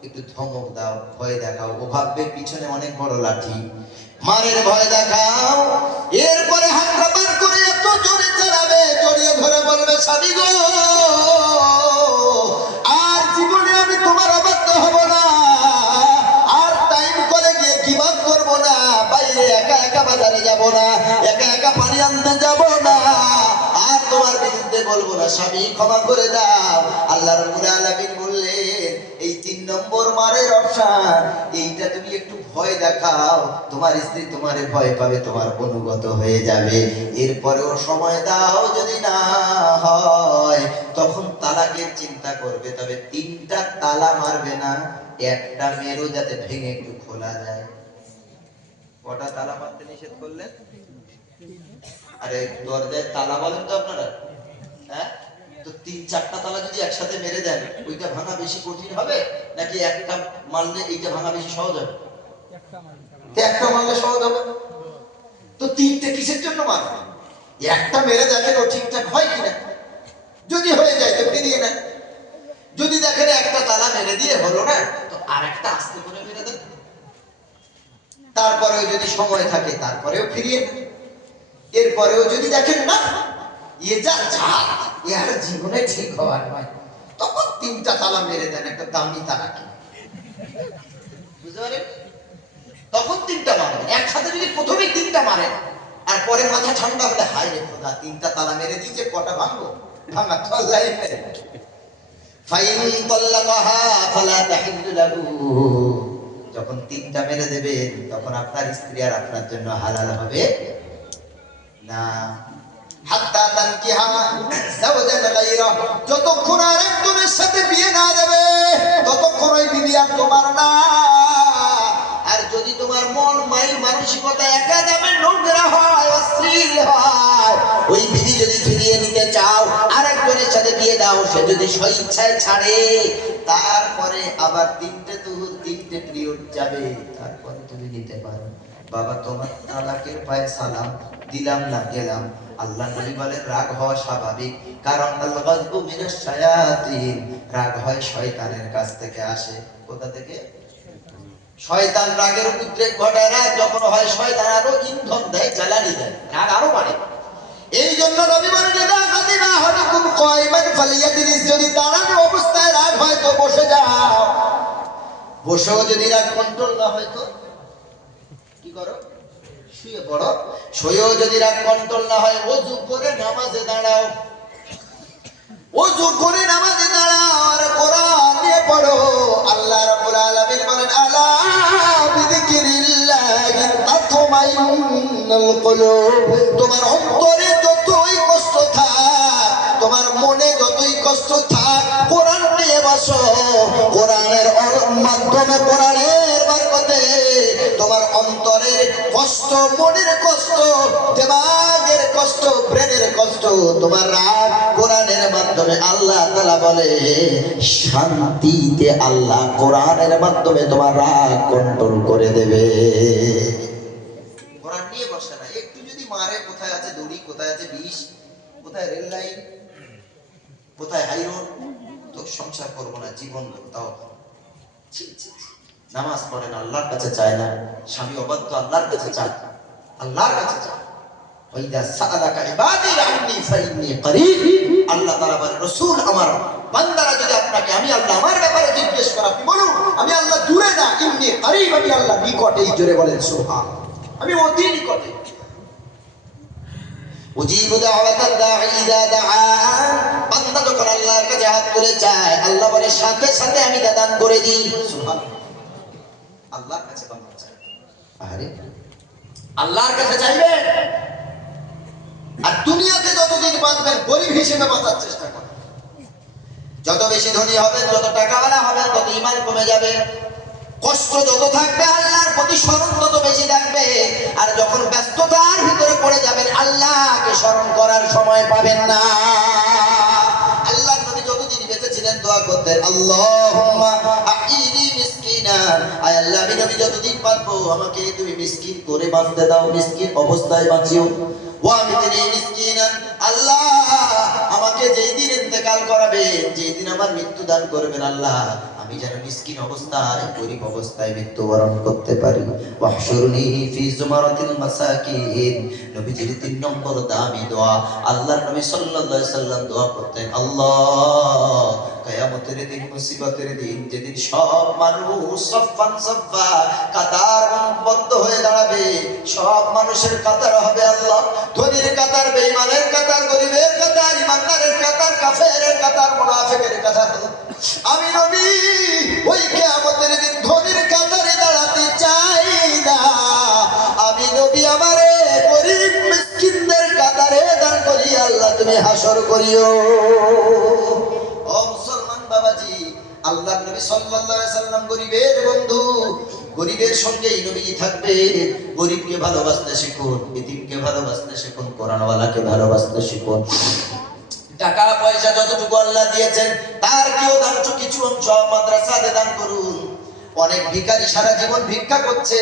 একটু ধমক দাও, ভয় দেখাও, ও ভাববে পিছনে অনেক বড় লাঠি, মারের ভয় দেখাও। এরপরে হাতটা বার করে এত জোরে চালাবে, জড়িয়ে ধরে বলবে, স্বামী গো, আর জীবনে আমি তোমার অবাধ্য হব না, আর টাইম করে গিয়ে কিবাদ করব না, বাইরে একা একা বাজারে যাব না, একা একা পানি আনতে যাব না, আর তোমার বিরুদ্ধে বলবো না, স্বামী ক্ষমা করে দাও। আল্লাহ রাব্বুল আলামিন বললেন, এই 3 নম্বর মারের অপশন, এইটা তুমি একটু ভয় দেখাও, তোমার স্ত্রী তোমারে ভয় পাবে, তোমার অনুগত হয়ে যাবে। এরপরেও সময় দাও, যদি না হয় তখন তালাকের চিন্তা করবে, তবে 3টা তালা মারবে না, একটা মেরো যাতে ভেঙে একটু খোলা যায়। কটা তালা মারতে নিষেধ করলেন? আরে দরজায় তালা বলেন তো আপনারা, হ্যাঁ? তো 3-4টা তালা যদি একসাথে মেরে দেন, ওইটা ভাঙা বেশি কঠিন হবে নাকি একটা মারলে এইটা ভাঙা বেশি সহজ হবে? একটা মারলে সহজ হবে। তো 3টে কিসের জন্য মারবে? একটা মেরে দেখেন ও ঠিকঠাক হয় কিনা, যদি হয়ে যায় তো ফিরিয়ে নেন, যদি দেখেন একটা তালা মেরে দিয়ে হলো না, তো আরেকটা আস্তে করে মেরে দেন, তারপরেও যদি সময় থাকে তারপরেও ফিরিয়ে নেন। এরপরেও যদি দেখেন না এ যা ঝাঁক এর জীবনে ঠিক হওয়ার নয়, তখন 3টা তালা মেরে দেন, একটা দামি তালা কিনে, বুঝতে পারেন? তখন 3টা মারবেন। এক হাতে যদি প্রথমেই 3টা মারেন আর পরে মাথা ঠান্ডা হলে হায় রে খোদা 3টা তালা মেরে দিয়েছে, কটা ভাঙবো, ভাঙা তো আল্লাহ মেরে। ফাইন তাল্লাকাহা ফালা তাহিল্লু লাহু, যখন 3টা মেরে দেবেন তখন আপনার স্ত্রী আর আপনার জন্য হালাল হবে না। হাত্তা তানকিহা যাওজান গায়রা, যতক্ষণ আরেকজনের সাথে বিয়ে না দেবে ততক্ষণ ওই বিবি আর তোমার না। আর যদি তোমার মন মানসিকতা একাধারে নোংরা হয়, অশ্লীল হয়, ওই বিবি যদি ফিরিয়ে নিতে চাও আরেকজনের সাথে বিয়ে দাও, সে যদি স্বেচ্ছায় ছাড়ে, তারপরে আবার 3টে তুহুর 3টে পিরিয়ড যাবে, তারপরে তুমি নিতে পারো। বাবা তোমার তালাকের পায়ে সালাম দিলাম না গেলাম। আল্লাহ নবী বলেন রাগ হওয়া স্বাভাবিক, কারণ আল গাযবু মিনাশ শায়াতিন, রাগ হয় শয়তানের কাছ থেকে আসে। কোথা থেকে? শয়তান রাগের উদ্রেক ঘটায়, রাগ যখন হয় শয়তান আরো ইন্ধন দেয়, জ্বালানি দেয়, রাগ আরো বাড়ে। এই জন্য নবী বলেন ইদা গাদিবা আহাদুকুম কায়মান ফালিয়াজলিস, যদি দাঁড়ানো অবস্থায় রাগ হয় তো বসে যাও। বসেও যদি রাগ কন্ট্রোল না হয় তো কি করো? শুয়ে পড়ো। শুয়েও যদি রাগ কন্ট্রোল না হয় ওযু করে নামাজে দাঁড়াও। ওযু করে নামাজে দাঁড়াও আর কোরআন নিয়ে পড়ো। আল্লাহ রাব্বুল আলামিন বলেন আলা বিযিকরিল্লাহি তাতমাইন্নুল কুলুব, তোমার অন্তরে যতই কষ্ট থাক, তোমার মনে যতই কষ্ট থাক, কোরআন নিয়ে বসো। কোরআনের মাধ্যমে, কোরআনের বরকতে তোমার অন্তরের কষ্ট, মনের কষ্ট, দিমাগের কষ্ট, ব্রেনের কষ্ট, তোমার রাগ কোরআনের মাধ্যমে আল্লাহ তাআলা বলে শান্তিতে আল্লাহ কোরআনের মাধ্যমে তোমার রাগ কন্ট্রোল করে দেবে। কোরআন নিয়ে বসে না, একটু যদি মারে, কোথায় আছে দড়ি, কোথায় আছে বিষ, কোথায় রেল লাইন, কোথায় হাই রোড, তো সংসার করবো না, জীবন তাও নামাজ পড়েন আল্লাহর কাছে চায় না, স্বামী অবাধ্য আল্লাহর কাছে চায়, আল্লাহর কাছে চায়। ওয়াইদা সাআলাকা ইবাদি আন্নী ফাইন্নী করিব, আল্লাহ তাআলা বলেন রাসূল আমার বান্দারা যদি আপনাকে আমি আল্লাহ আমার ব্যাপারে জিজ্ঞেস করে আপনি বলুন আমি আল্লাহ দূরে না, ইন্নী করিব, আমি আল্লাহ নিকটেই। জোরে বলেন সুবহানাল্লাহ, আমি অতি নিকটে। উজিবু দাওয়াতাদ দাঈ ইযা দাআন, বান্দা যখন আল্লাহর কাছে হাত তুলে চায় আল্লাহ বলে সাথে সাথে আমি দান করে দিই। সুবহানাল্লাহ, আল্লাহর কাছে বান্দা চায়, আরে আল্লাহর কাছে চাইবেন। আর দুনিয়াতে যতদিন বাঁচবেন গরীব হিসেবে বাঁচার চেষ্টা করবেন। যত বেশি ধনী হবেন, যত টাকাওয়ালা হবেন, তত ঈমান কমে যাবে। কষ্ট যত থাকবে আল্লাহর প্রতি স্মরণ তত বেশি থাকবে। আর যখন ব্যস্ততার ভিতরে পড়ে যাবেন আল্লাহকে স্মরণ করার সময় পাবেন না। আল্লাহর নবী যতদিন বেঁচে ছিলেন দোয়া করতেন আল্লাহুম্মা আইনি মিসকিনান, আয় আল্লাহ আমি নবী যতদিন বাঁচবো আমাকে তুমি মিসকিন করে বাঁচতে দাও, মিসকিন অবস্থায় বাঁচিও। ওয়া আমিতনি মিসকিনান, আল্লাহ আমাকে যেই দিন ইন্তেকাল করাবেন, যেই দিন আমার মৃত্যু দান করবেন আল্লাহ, আমি যেন মিসকিন অবস্থায়, গরীব অবস্থায় মৃত্যুবরণ করতে পারি। ওয়াহশুরনি ফি জুমারাতিল মাসাকিন, নবীজির 3 নম্বর দামি দোয়া। আল্লাহর নবী সাল্লাল্লাহু আলাইহি সাল্লাম দোয়া করতেন আল্লাহ কিয়ামতের দিন, মুসিবতের দিন, যেদিন সব মানুষ সফান সফা কাতারবদ্ধ হয়ে দাঁড়াবে, সব মানুষের কাতার হবে আল্লাহ, ধনীর কাতার, বেঈমানের কাতার, গরীবের কাতার, ইমানদারের কাতার, কাফেরের কাতার, মুনাফিকের কাতার। আমি নবী ওই কিয়ামতের দিন ধনীর কাতারে দাঁড়াতে চাই না, আমি নবী আমারে গরীব মিসকিনদের কাতারে দাঁড় করিয়ে আল্লাহ তুমি হাসর করিও। ও মুসলমান বাবাজি, আল্লাহর নবী সাল্লাল্লাহু আলাইহি সাল্লাম গরীবের বন্ধু, গরীবের সঙ্গেই নবী থাকবে। গরীবকে ভালোবাসতে শিখুন, এতিমকে ভালোবাসতে শিখুন, কোরআনওয়ালাকে ভালোবাসতে শিখুন। টাকা পয়সা যতটুকু আল্লাহ দিয়েছেন তার কেউ দান, কিছু অংশ মাদ্রাসাতে দান করুন। অনেক ভিখারি সারা জীবন ভিক্ষা করছে,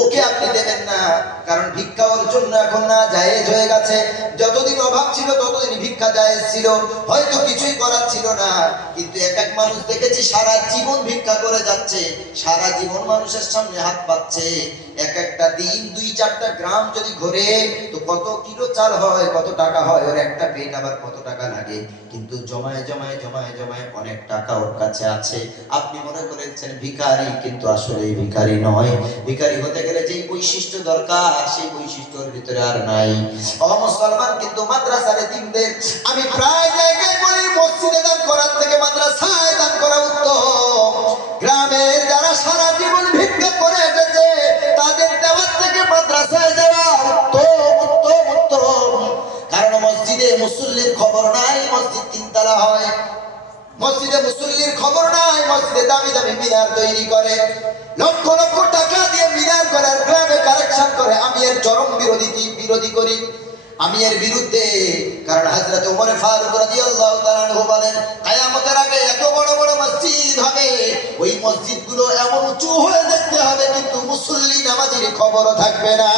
ওকে আপনি দেবেন না, কারণ ভিক্ষা ওর জন্য এখন না জায়েজ হয়ে গেছে। যতদিন অভাব ছিল ততদিন ভিক্ষা জায়েজ ছিল, হয়তো কিছুই করার ছিল না। কিন্তু এক এক মানুষ দেখেছি সারা জীবন ভিক্ষা করে যাচ্ছে, সারা জীবন মানুষের সামনে হাত পাচ্ছে। এক একটা দিন 2-4টা গ্রাম যদি ঘোরে তো কত কিলো চাল হয়, কত টাকা হয়, ওর একটা পেট আবার কত টাকা লাগে। কিন্তু জমায় জমায় জমায় জমায় অনেক টাকা ওর কাছে আছে। আপনি মনে করেছেন ভিখারি, কিন্তু আসলে ভিখারি নয়। ভিখারি হতে গেলে যেই বৈশিষ্ট্য দরকার সেই বৈশিষ্ট্যের ভিতরে আর নাই। ও মুসলমান, কিন্তু মাদ্রাসার এতিমদের আমি প্রায় জায়গায় বলি, মসজিদে দান করার থেকে মাদ্রাসায় দান করা উত্তম। গ্রামের যারা সারা জীবন ভিক্ষা করে এসেছে তাদের দেওয়ার থেকে মাদ্রাসায় দেওয়া উত্তম উত্তম উত্তম। কারণ মসজিদে মুসল্লির খবর নাই, মসজিদ 3 তলা হয়। মসজিদে মুসল্লির খবর নাই, মসজিদে দামি দামি মিনার তৈরি করে, লক্ষ লক্ষ টাকা দিয়ে মিনার করে, আর গ্রামে কালেকশন করে। আমি এর চরম বিরোধী করি, আমি এর বিরুদ্ধে। কারণ হযরত ওমর ফারুক রাদিয়াল্লাহু তাআলা আনহু বলেন, কিয়ামতের আগে এত বড় বড় মসজিদ হবে, ওই মসজিদগুলো এমন উঁচু হয়ে দেখতে হবে, কিন্তু মুসল্লি নামাজের খবরও থাকবে না।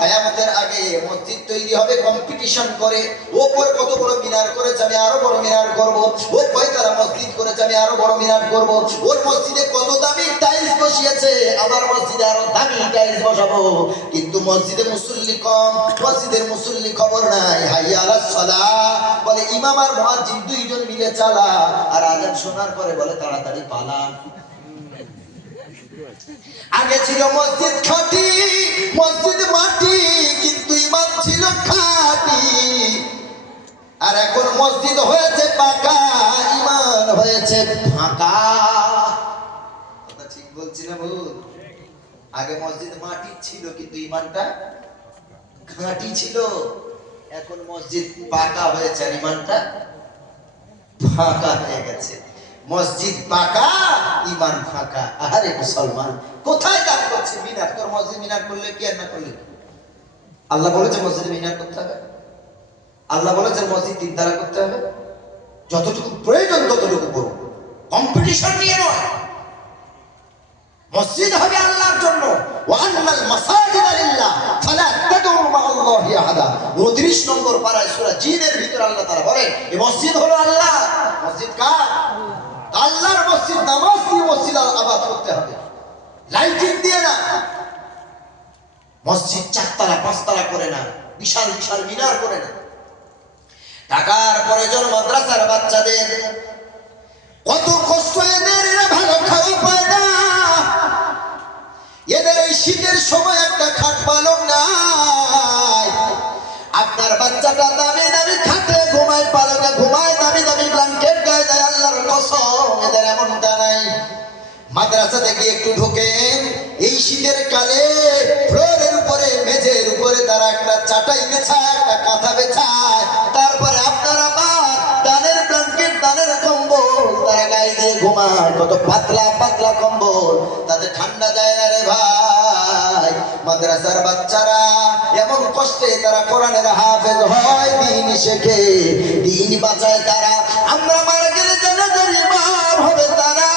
কিয়ামতের আগে মসজিদ তৈরি হবে কম্পিটিশন করে, ওপর কত বড় মিনার করেছে আমি আরো বড় মিনার করব, ও কয়তলা মসজিদ করেছে আমি আরো বড় মিনার করব, ওর মসজিদে কত দামি টাইলস বসিয়েছে আমার মসজিদে আরো দামি টাইলস বসাবো। কিন্তু মসজিদে মুসল্লি কম, মসজিদের মুসল্লি খবর নাই। হাইয়া আলাস সালাহ বলে ইমাম আর মুয়াজ্জিন 2 জন মিলে চালা, আর আযান শোনার পরে বলে তাড়াতাড়ি পালা। আগে ছিল মসজিদ খাঁটি, মসজিদ মাটি, কিন্তু ইমাম ছিল খাঁটি। আর এখন মসজিদ হয়েছে পাকা, ইমান হয়েছে ফাঁকা। কথা ঠিক বলছি না ভুল? আগে মসজিদ মাটি ছিল কিন্তু ইমানটা খাঁটি ছিল। এখন মসজিদ পাকা হয়েছে আর ইমানটা ফাঁকা হয়ে গেছে। মসজিদ পাকা, ইমান ফাঁকা। আরে মুসলমান, কোথায় দান করছে মিনার? তোর মসজিদ মিনার করলে কি আর না করলে? আল্লাহ বলেছে মসজিদে মিনার করতে হবে, আল্লাহ বলেছে মসজিদ 3 তলা করতে হবে। যতটুকু প্রয়োজন ততটুকু করো, কম্পিটিশন নিয়ে নয়। মসজিদ হবে আল্লাহর জন্য। ওয়ান্নাল মাসাজিদা লিল্লাহ ফালা তাদউ মা'আল্লাহি আহাদা। 29 নম্বর পারায় সূরা জিনের ভিতর আল্লাহ তাআলা বলেন, এই মসজিদ হলো আল্লাহ। মসজিদ কার? আল্লাহর মসজিদ। নামাজ দিয়ে মসজিদ আবাদ করতে হবে, লাইটিং দিয়ে না। মসজিদ 4 তলা 5 তলা করে না, বিশাল বিশাল মিনার করে না। টাকার প্রয়োজন মাদ্রাসার বাচ্চাদের, কত কষ্ট এদের, এরা ভালো খাওয়া পায় না। এদের এই শীতের সময় একটা খাট পালং নাই। আপনার বাচ্চাটা দামি দামি খাটে ঘুমায়, পালঙে ঘুমায়, দামি দামি ব্ল্যাঙ্কেট গায়ে দেয়। আল্লাহর কসম এদের এমনটা নাই। মাদ্রাসা থেকে একটু ঢোকেন, এই শীতের কালে ফ্লোরের উপরে, মেঝের উপরে তারা একটা চাটাই বেছায়, একটা কাঁথা বেছায়, তারপরে আপনার আমার দানের ব্ল্যাঙ্কেট, দানের কম্বল তারা গায়ে দিয়ে ঘুমায়। কত পাতলা পাতলা কম্বল, তাতে ঠান্ডা যায় না রে ভাই। মাদ্রাসার বাচ্চারা এমন কষ্টে তারা কোরআনের হাফেজ হয়, দিন শেখে, দিন বাঁচায় তারা। আমরা মারা গেলে জানাজার ইমাম হবে তারা,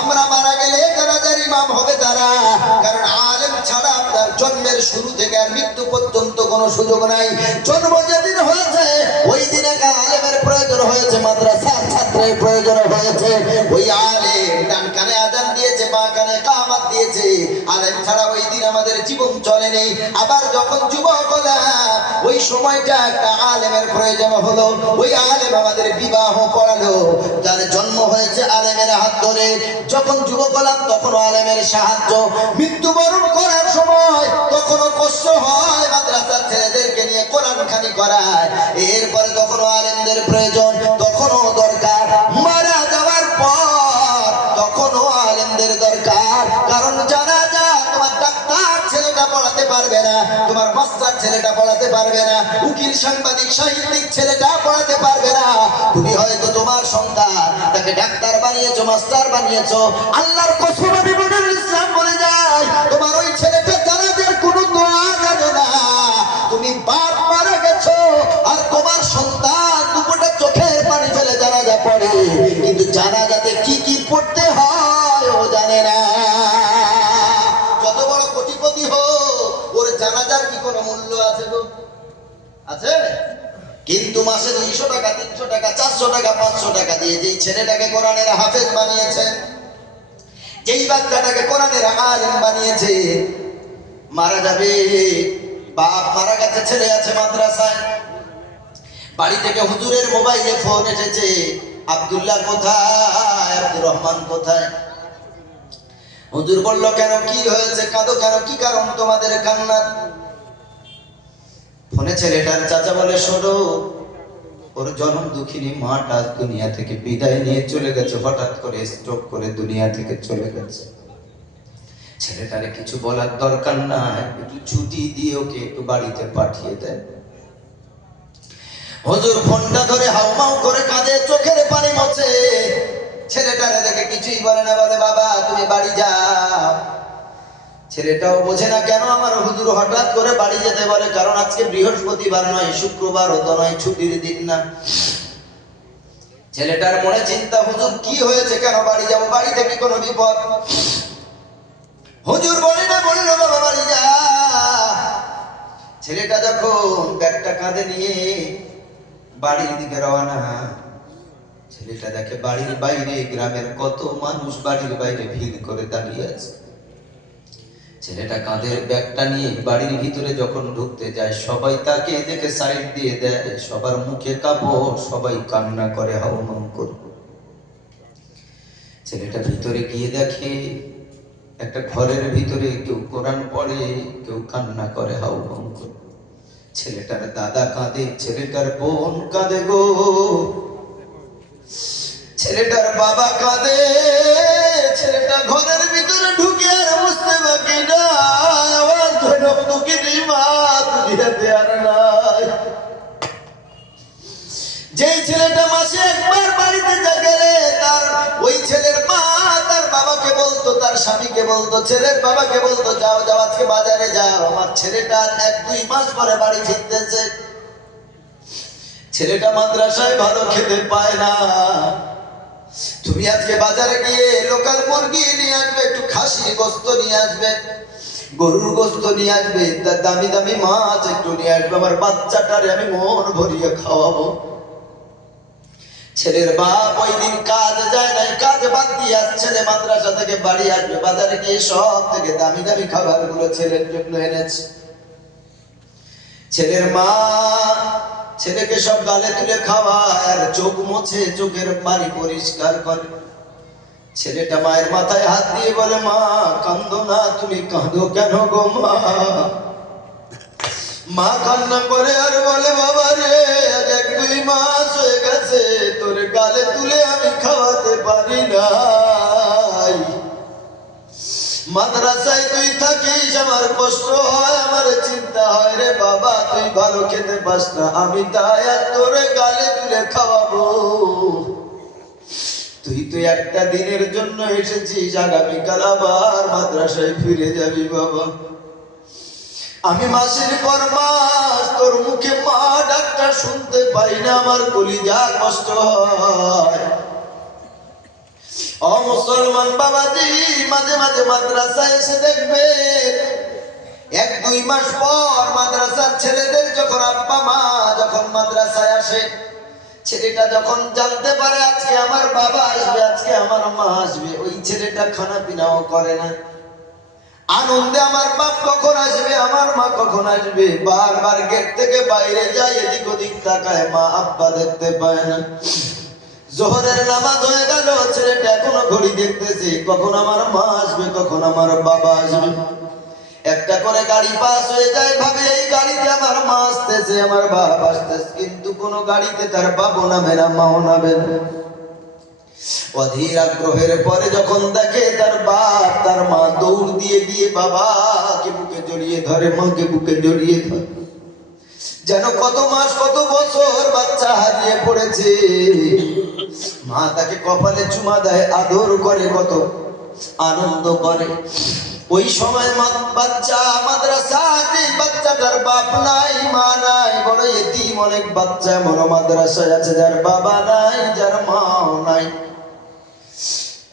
আমরা মারা গেলে জানাজার ইমাম হবে তারা। কারণ আলেম ছাড়া আপনার জন্মের শুরু থেকে আর মৃত্যু পর্যন্ত কোনো সুযোগ নাই। জন্ম যেদিন হয়েছে ওই দিন এক আলেমের প্রয়োজন হয়েছে, মাদ্রাসার ছাত্রের প্রয়োজন হয়েছে। ওই আলেম ডান কানে আযান দিয়েছে, বাঁ কানে কামাত দিয়েছে। আলেম ছাড়া ওই দিন আমাদের জীবন চলে নেই। আবার যখন যুবক হলাম ওই সময়টা একটা আলেমের প্রয়োজন হলো, ওই আলেম আমাদের বিবাহ করালো। যার জন্ম হয়েছে আলেমের হাত ধরে, যখন যুবক হলাম তখনও আলেমের সাহায্য। মৃত্যুবরণ করার সময় তখনও কষ্ট হয়, মাদ্রাসার ছেলেদেরকে নিয়ে কোরআন খানি করায়। এরপরে তখনও আলেমদের প্রয়োজন, তখনও দরকার। মারা যাওয়ার পর তখনও আলেমদের দরকার। কারণ জানা যায় তোমার ডাক্তার ছেলেটা পড়াতে পারবে না, তোমার মাস্টার ছেলেটা পড়াতে পারবে না, উকিল সাংবাদিক সাহিত্যিক ছেলেটা পড়াতে পারবে না। তুমি হয়তো তোমার সন্তান তাকে ডাক্তার বানিয়েছো, মাস্টার বানিয়েছো। আল্লাহর কসম আমি বলে ইসলাম বলে যায়, তোমার ওই ছেলেটা জানাজার কোনো দোয়া জানে না। তুমি বাপ মারা গেছো আর তোমার সন্তান দুপোটা চোখের পানি ফেলে জানাজা পড়ে, কিন্তু জানাজাতে কি কি পড়তে হয় আছে? কিন্তু মাসে 200 টাকা, 300 টাকা, 400 টাকা, 500 টাকা দিয়ে যেই ছেলেটাকে কোরআনের হাফেজ বানিয়েছেন, যেই বাচ্চাটাকে কোরআনের আলেম বানিয়েছে, মারা যাবে, বাপ মারা গেছে, ছেলে আছে মাদ্রাসায়, বাড়ি থেকে হুজুরের মোবাইলে ফোন এসেছে, আব্দুল্লাহ কোথায়, আব্দুর রহমান কোথায়? হুজুর বলল, কেন, কি হয়েছে, কাঁদো কেন, কি কারণ তোমাদের কান্নার? ফোনে ছেলেটার চাচা বলে, শোনো, ওর জন্ম দুঃখিনী মাটা দুনিয়া থেকে বিদায় নিয়ে চলে গেছে, হঠাৎ করে স্ট্রোক করে দুনিয়া থেকে চলে গেছে। ছেলেটারে কিছু বলার দরকার নাই, একটু ছুটি দিয়ে ওকে একটু বাড়িতে পাঠিয়ে দেন। হুজুর ফোনটা ধরে হাউমাউ করে কাঁদে, চোখের পানি মোছে। ছেলেটারে দেখে কিছুই বলে না, বলে, বাবা তুমি বাড়ি যাও। ছেলেটাও বোঝে না কেন আমার হুজুর হঠাৎ করে বাড়ি যেতে বলে, কারণ আজকে বৃহস্পতিবার নয়, শুক্রবার তো নয়, ছুটির দিন না। ছেলেটার মনে চিন্তা, হুজুর কি হয়েছে, কেন বাড়ি যাবো, বাড়িতে কি কোনো বিপদ? হুজুর বলে না, বাবা বাড়ি যা। ছেলেটা যখন ব্যাগটা কাঁধে নিয়ে বাড়ির দিকে রওনা, ছেলেটা দেখে বাড়ির বাইরে গ্রামের কত মানুষ বাড়ির বাইরে ভিড় করে দাঁড়িয়ে আছে। ছেলেটা কাঁধের ব্যাগটা নিয়ে বাড়ির ভিতরে যখন ঢুকতে যায়, সবাই তাকে দেখে সাইড দিয়ে দেয়, সবার মুখে কাপড়, সবাই কান্না করে, হাউমাউ করে। ছেলেটা ভিতরে গিয়ে দেখে একটা ঘরের ভিতরে কেউ কোরআন পড়ে, কেউ কান্না করে, হাউমাউ করে। ছেলেটার দাদা কাঁদে, ছেলেটার বোন কাঁদে গো, ছেলেটার বাবা কাঁদে। ছেলেটা ঘরের ভিতরে ঢুকে আর বুঝতে বাকি না, আমার ধনব দুঃখিনী মা দুনিয়াতে আর নাই। যেই ছেলেটা মাসে একবার বাড়িতে গেলে তার ওই ছেলের মা তার বাবাকে বলতো, তার স্বামীকে বলতো, ছেলের বাবাকে বলতো, যাও যাও আজকে বাজারে যাও, আমার ছেলেটা 1-2 মাস পরে বাড়ি ফিরতেছে। ছেলেটা মাদ্রাসায় ভালো খেতে পায় না, তুমি আজকে বাজারে গিয়ে লোকাল মুরগি নিয়ে আসবে, একটু খাসির গোস্ত নিয়ে আসবে, গরুর গোস্ত নিয়ে আসবে, তার দামি দামি মাছ একটু নিয়ে আসবে, আমার বাচ্চাটারে আমি মন ভরিয়ে খাওয়াবো। ছেলের বাপ ওই দিন কাজ যায় নাই, কাজ বাদ দিয়ে ছেলে মাদ্রাসা থেকে বাড়ি আসবে, বাজারে গিয়ে সব থেকে দামি দামি খাবারগুলো ছেলের জন্য এনেছে। ছেলের মা ছেলেকে সব গালে তুলে খাওয়ায় আর চোখ মোছে, চোখের পানি পরিষ্কার করে। ছেলেটা মায়ের মাথায় হাত দিয়ে বলে, মা কাঁদো না, তুমি কাঁদো কেন গো মা? মা কান্না করে আর বলে, বাবা রে, 1-2 মাস হয়ে গেছে তোর গালে তুলে আমি খাওয়াতে পারি নাই। মাদ্রাসায় তুই থাকিস, আমার কষ্ট হয়, আমার চিন্তা হয় রে বাবা, তুই ভালো খেতে পাস না, আমি তাই আর তোরে গালে তুলে খাওয়াবো। তুই তো একটা দিনের জন্য এসেছিস, আগামীকাল আবার মাদ্রাসায় ফিরে যাবি বাবা। আমি মাসের পর মাস তোর মুখে মা ডাক্তার শুনতে পাই না, আমার কলিজা কষ্ট হয়। ও মুসলমান বাবাজি, মাঝে মাঝে মাদ্রাসায় এসে দেখবে, 1-2 মাস পর মাদ্রাসার ছেলেদের যখন আব্বা মা যখন মাদ্রাসায় আসে, ছেলেটা যখন জানতে পারে আজকে আমার বাবা আসবে, আজকে আমার মা আসবে, ওই ছেলেটা খানা পিনাও করে না। আনন্দে আমার বাপ কখন আসবে, আমার মা কখন আসবে, বারবার গেট থেকে বাইরে যায়, এদিক ওদিক তাকায়, মা আব্বা দেখতে পায় না। জোহরের নামাজ হয়ে গেল, ছেলেটা এখনো ঘড়ি দেখতেছে, কখন আমার মা আসবে, কখন আমার বাবা আসবে। একটা করে গাড়ি পাস হয়ে যায়, ভাবে এই গাড়িতে আমার মা আসতেছে, আমার বাবা আসতেছে, কিন্তু কোন গাড়িতে তার বাবা নামে না, মাও নামে না। অধীর আগ্রহের পরে যখন দেখে তার বাপ তার মা দৌড় দিয়ে গিয়ে বাবাকে বুকে জড়িয়ে ধরে, মাকে বুকে জড়িয়ে ধরে, যেন কত মাস কত বছর বাচ্চা হারিয়ে পড়েছে। মা তাকে কপালে চুমা দেয়, আদর করে, কত আনন্দ করে। ওই সময় বাচ্চা মাদ্রাসায়, বাচ্চাটার বাপ নাই মা নাই, বড় এতিম অনেক বাচ্চা এমন মাদ্রাসায় আছে যার বাবা নাই, যার মাও নাই।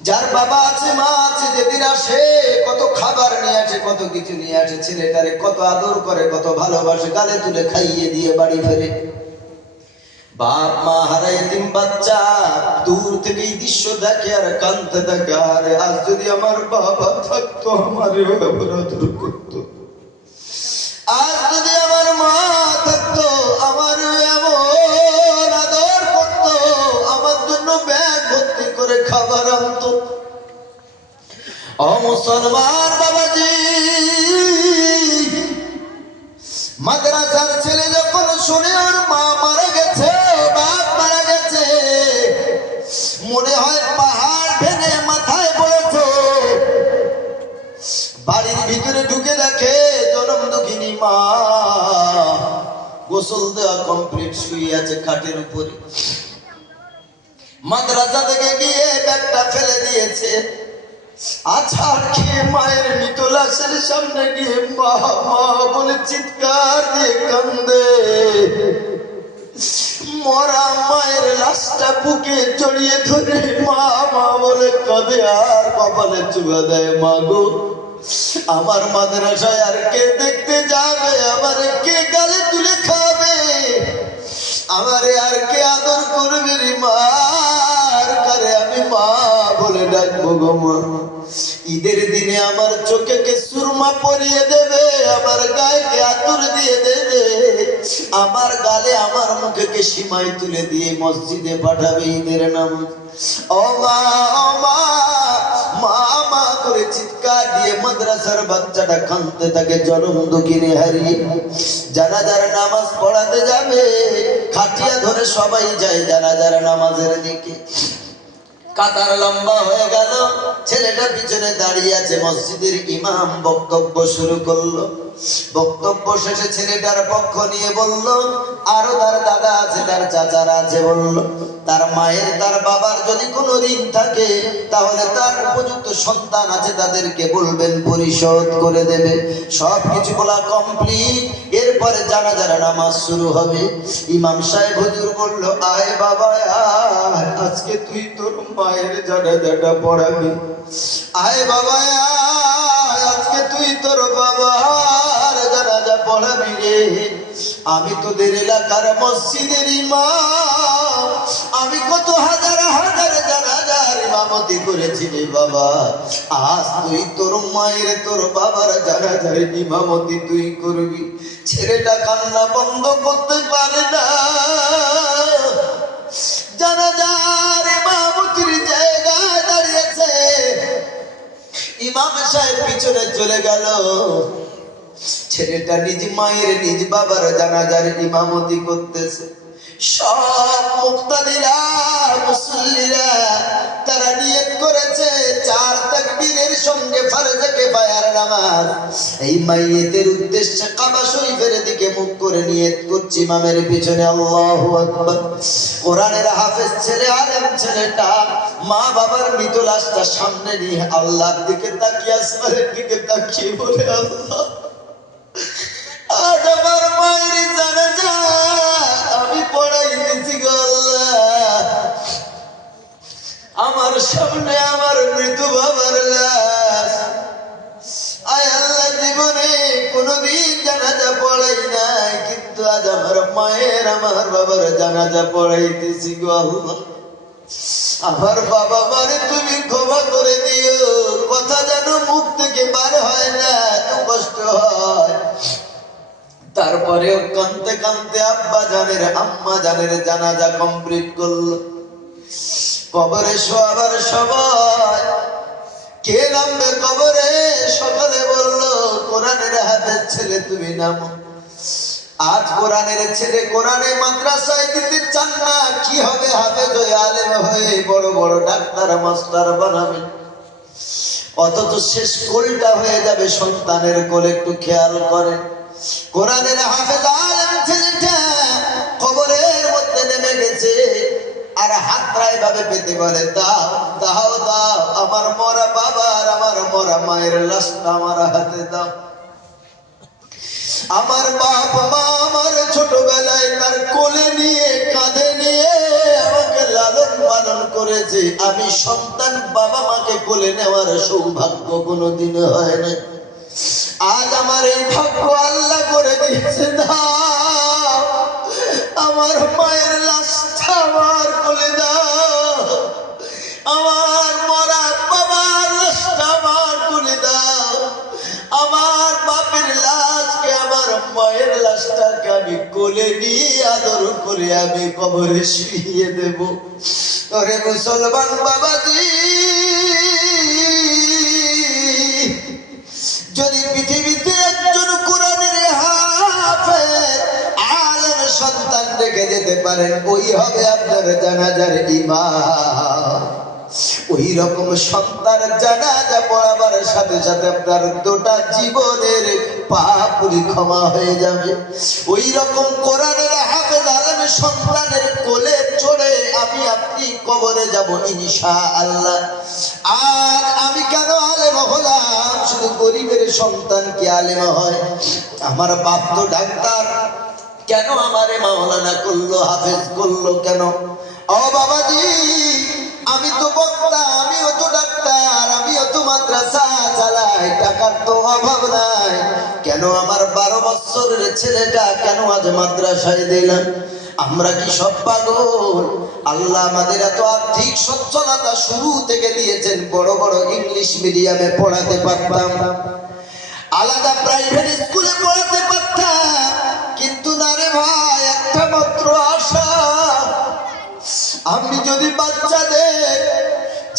যার বাবা আছে মা আছে, যেদিন আসে কত খাবার নিয়ে আসে, কত কিছু নিয়ে আসে, ছেলেটারে কত আদর করে, কত ভালোবাসে, গালে তুলে খাইয়ে দিয়ে বাড়ি ফেরে। বাপ মা হারা এতিম বাচ্চা দূর থেকে এই দৃশ্য দেখে আর কাঁদতে থাকে, আরে আজ যদি আমার বাবা থাকতো আমারও এমন আদর করতো, আজ যদি আমার মা থাকতো আমারও এমন আদর করতো, আমার জন্য ব্যাগ ভর্তি করে খাবার আনতো। ও মুসলমান বাবাজি, মাদ্রাসার ছেলে যখন শুনে ওর মা মারা গেছে, বাপ মারা গেছে, মনে হয় পাহাড় ভেঙে মাথায় পড়েছে। বাড়ির ভিতরে ঢুকে দেখে জনম দুঃখিনী মা গোসল দেওয়া কমপ্লিট, শুয়ে আছে খাটের উপরে। মাদ্রাসা থেকে গিয়ে ব্যাগটা ফেলে দিয়েছে, আছাড় খেয়ে মায়ের মৃত লাশের সামনে গিয়ে মা মা বলে চিৎকার দিয়ে কান্দে। মরা মায়ের লাশটা বুকে জড়িয়ে ধরে মা মা বলে কাঁদে আর কপালে চুবা দেয়, মা গো আমার মাদ্রাসায় আর কে দেখতে যাবে, আমার কে গালে তুলে খাবে, আমারে আর কে আদর করবে রে মা, আর কারে আমি মা বলে ডাকবো গো মা। ঈদের দিনে আমার চোখে কে সুরমা পরিয়ে দেবে, আমার গায়ে কে আতর দিয়ে দেবে, আমার গালে আমার মুখে কে সিমাই তুলে দিয়ে মসজিদে পাঠাবে ঈদের নামাজ। ও মা ও মা, মা মা করে চিৎকার দিয়ে মাদ্রাসার বাচ্চাটা কাঁদতে থাকে জনম দুঃখিনী হারিয়ে। জানাজার নামাজ পড়াতে যাবে, খাটিয়া ধরে সবাই যায় জানাজার নামাজের দিকে। কাতার লম্বা হয়ে গেল, ছেলেটা পিছনে দাঁড়িয়ে আছে। মসজিদের ইমাম বক্তব্য শুরু করলো। বক্তব্য শেষে ছেলেটার পক্ষ নিয়ে বলল, আরো তার দাদা আছে, তার চাচারা আছে, বলল তার মায়ের তার বাবার যদি কোনো ঋণ থাকে তাহলে তার উপযুক্ত সন্তান আছে, তাদেরকে বলবেন পরিশোধ করে দেবে। সব কিছু বলা কমপ্লিট, এরপরে জানাজার নামাজ শুরু হবে। ইমাম সাহেব হুজুর বলল, আয় বাবা আয়, আজকে তুই তোর মায়ের জানাজাটা পড়াবি। আয় বাবা আয়, আজকে তুই তোর বাবার জানাজা পড়াবি রে। আমি তোদের এলাকার মসজিদের ইমাম, আমি কত হাজার হাজার জানাজার ইমামতি করেছি রে বাবা, আজ তুই তোর মায়ের তোর বাবার জানাজার ইমামতি তুই করবি। ছেলেটা কান্না বন্ধ করতে পারে না। জানাজার ইমামতির জায়গায় দাঁড়িয়েছে, ইমাম সাহেব পিছনে চলে গেল। ছেলেটা নিজ মায়ের নিজ বাবার জানাজার ইমামতি করতেছে। সব মুক্তাদিরা মুসল্লিরা তারা নিয়ত করেছে 4 তাকবীরের সঙ্গে ফরজে কিফায়ার নামাজ। এই মাইয়েতের উদ্দেশ্যে কাবা শরীফের দিকে মুখ করে নিয়ত করছি, ইমামের পিছনে আল্লাহু আকবার। কোরআনের হাফেজ ছেলে, আলেম ছেলেটা মা বাবার মৃত লাশটা সামনে নিয়ে আল্লাহর দিকে তাকিয়ে, আসমানের দিকে তাকিয়ে বলে, আল্লাহ আজ আমার মায়ের জানাজা আমি পড়াই দিছি গো আল্লাহ, আমার সামনে আমার মৃত বাবার লাশ। আয় আল্লাহ, জীবনে কোনোদিন জানাজা পড়াই নাই, কিন্তু আজ আমার মায়ের আমার বাবার জানাজা পড়াইতেছি গো আল্লাহ। আমার বাবা মারে তুমি ক্ষমা করে দিও, কথা যেন মুখ থেকে বার হয় না, এত কষ্ট হয়। তারপরেও কাঁদতে কাঁদতে আব্বা জানের আম্মা জানের জানাজা কমপ্লিট করলো। কবরে শোয়াবার সবাই কে নামবে কবরে? সকালে বললো কোরআনের হাফেজ ছেলে তুমি নামো। আজ কোরআনের ছেলে কোরআনে মাদ্রাসায় দিতে চান না, কি হবে? হাফেজ হয়ে আলেম হয়ে বড় বড় ডাক্তার মাস্টার বানাবে, অথচ শেষ কোলটা হয়ে যাবে সন্তানের কোলে। একটু খেয়াল করেন, কোরআনের হাফেজ আলেম ছেলেটা কবরের মধ্যে নেমে গেছে, আর হাতটা এভাবে পেতে বলে, দাও দাও দাও, আমার মরা বাবার আমার মরা মায়ের লাশটা আমার হাতে দাও। আমার বাপ মা আমার ছোটবেলায় তার কোলে নিয়ে কাঁধে নিয়ে আমাকে লালন পালন করেছে, আমি সন্তান বাবা মাকে কোলে নেওয়ার সৌভাগ্য কোনোদিন হয় না। আজ আমার এই ভাগ্য আল্লাহ করে দিয়েছে। দাও আমার মায়ের লাশটা আমার কোলে দাও, আমার মরা বাবার লাশটা আমার কোলে দাও, আমার বাপের লাশকে আমার মায়ের লাশটাকে আমি কোলে নিয়ে আদর করে আমি কবরে শুইয়ে দেব। ওরে মুসলমান বাবাজি, যদি পৃথিবীতে একজন কোরআনের হাফেজ আলেম সন্তান রেখে যেতে পারেন, ওই হবে আপনার জানাজার ইমাম। ওই রকম সন্তান জানাজা পড়াবার সাথে সাথে আপনার দুটা জীবনের পাপগুলি ক্ষমা হয়ে যাবে। ওই রকম কোরআনের হাফেজ আলেম সন্তানের কোলে চড়ে আমি আপনি কবরে যাব ইনশাআল্লাহ। আর আমি কেন আলেম হলাম? শুধু গরিবের সন্তান কি আলেম হয়? আমার বাপ তো ডাক্তার, কেন আমারে মাওলানা করলো, হাফেজ করলো কেন? ও বাবাজি, আমি তো বক্তা, আমিও তো ডাক্তার, আমিও তো মাদ্রাসা চালাই, টাকার তো অভাব নাই। কেন আমার 12 বছরের ছেলেটা কেন আজ মাদ্রাসায় দিলাম? আমরা কি সব পাগল? আল্লাহ আমাদের এত আর্থিক সচ্ছলতা শুরু থেকে দিয়েছেন, বড় বড় ইংলিশ মিডিয়ামে পড়াতে পারতাম, আলাদা প্রাইভেট স্কুলে পড়াতে পারতাম, কিন্তু না রে ভাই, একটা মাত্র আশা, আমি যদি বাচ্চাদের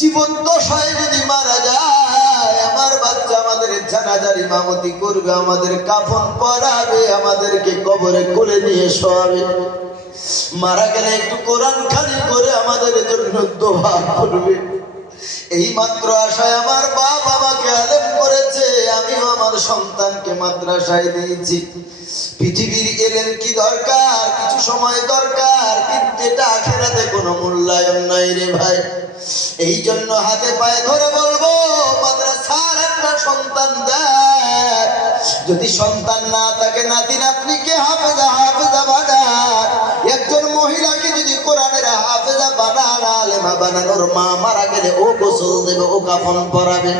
জীবন দশায় যদি মারা যায়, আমার বাচ্চা আমাদের জানাজার ইমামতি করবে, আমাদের কাফন পরাবে, আমাদেরকে কবরে কোলে নিয়ে শোয়াবে, মারা গেলে একটু কোরআন খানি করে আমাদের জন্য দোয়া করবে। এই মাত্র আশায় আমার বাপ আমাকে আলেম করেছে, আমিও আমার সন্তানকে মাদ্রাসায় দিয়েছি। পৃথিবীর এলেম কি দরকার? কিছু সময় দরকার, কিন্তু এটা আখিরাতে কোনো মূল্যায়ন নাই রে ভাই। এই জন্য হাতে পায়ে ধরে বলবো, মাদ্রাসার একটা সন্তান দেয়। যদি সন্তান না থাকে, নাতি নাতনিকে হাফেজা বানান। একজন মহিলাকে যদি কোরআনের হাফেজা বানান, আলেমা বানান, ওর মা মারা গেলে ও গোসল দেবে, ও কাফন পরাবে,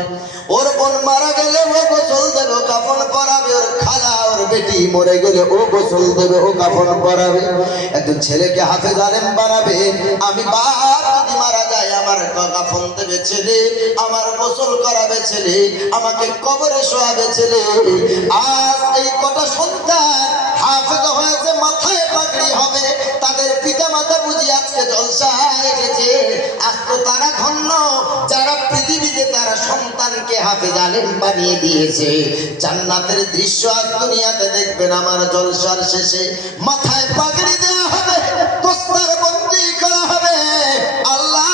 ওর বোন মারা গেলে ও গোসল দেবে, ও কাফন পরাবে, ওর খালা ওর বেটি মরে গেলে ও গোসল দেবে, ও কাফন পরাবে। একজন ছেলেকে হাফেজ আলেম বানাবে। আমি বাপ যদি মারা যায়, আমার কাফন দেবে ছেলে, আমার গোসল করাবে ছেলে, আমাকে কবরে শোয়াবে ছেলে। আজ এই কটা সন্তান হাফেজ হয়েছে, মাথায় পাগড়ি হবে, তাদের পিতা মাতা বুঝি আজকে জলসায় এসেছে। আজ তো তারা ধন্য যারা পৃথিবীতে তারা সন্তানকে হাফেজ আলেম বানিয়ে দিয়েছে। জান্নাতের দৃশ্য আজ দুনিয়াতে দেখবেন, আমার জলসার শেষে মাথায় পাগড়ি দেওয়া হবে, দস্তার বন্দি করা হবে। আল্লাহ,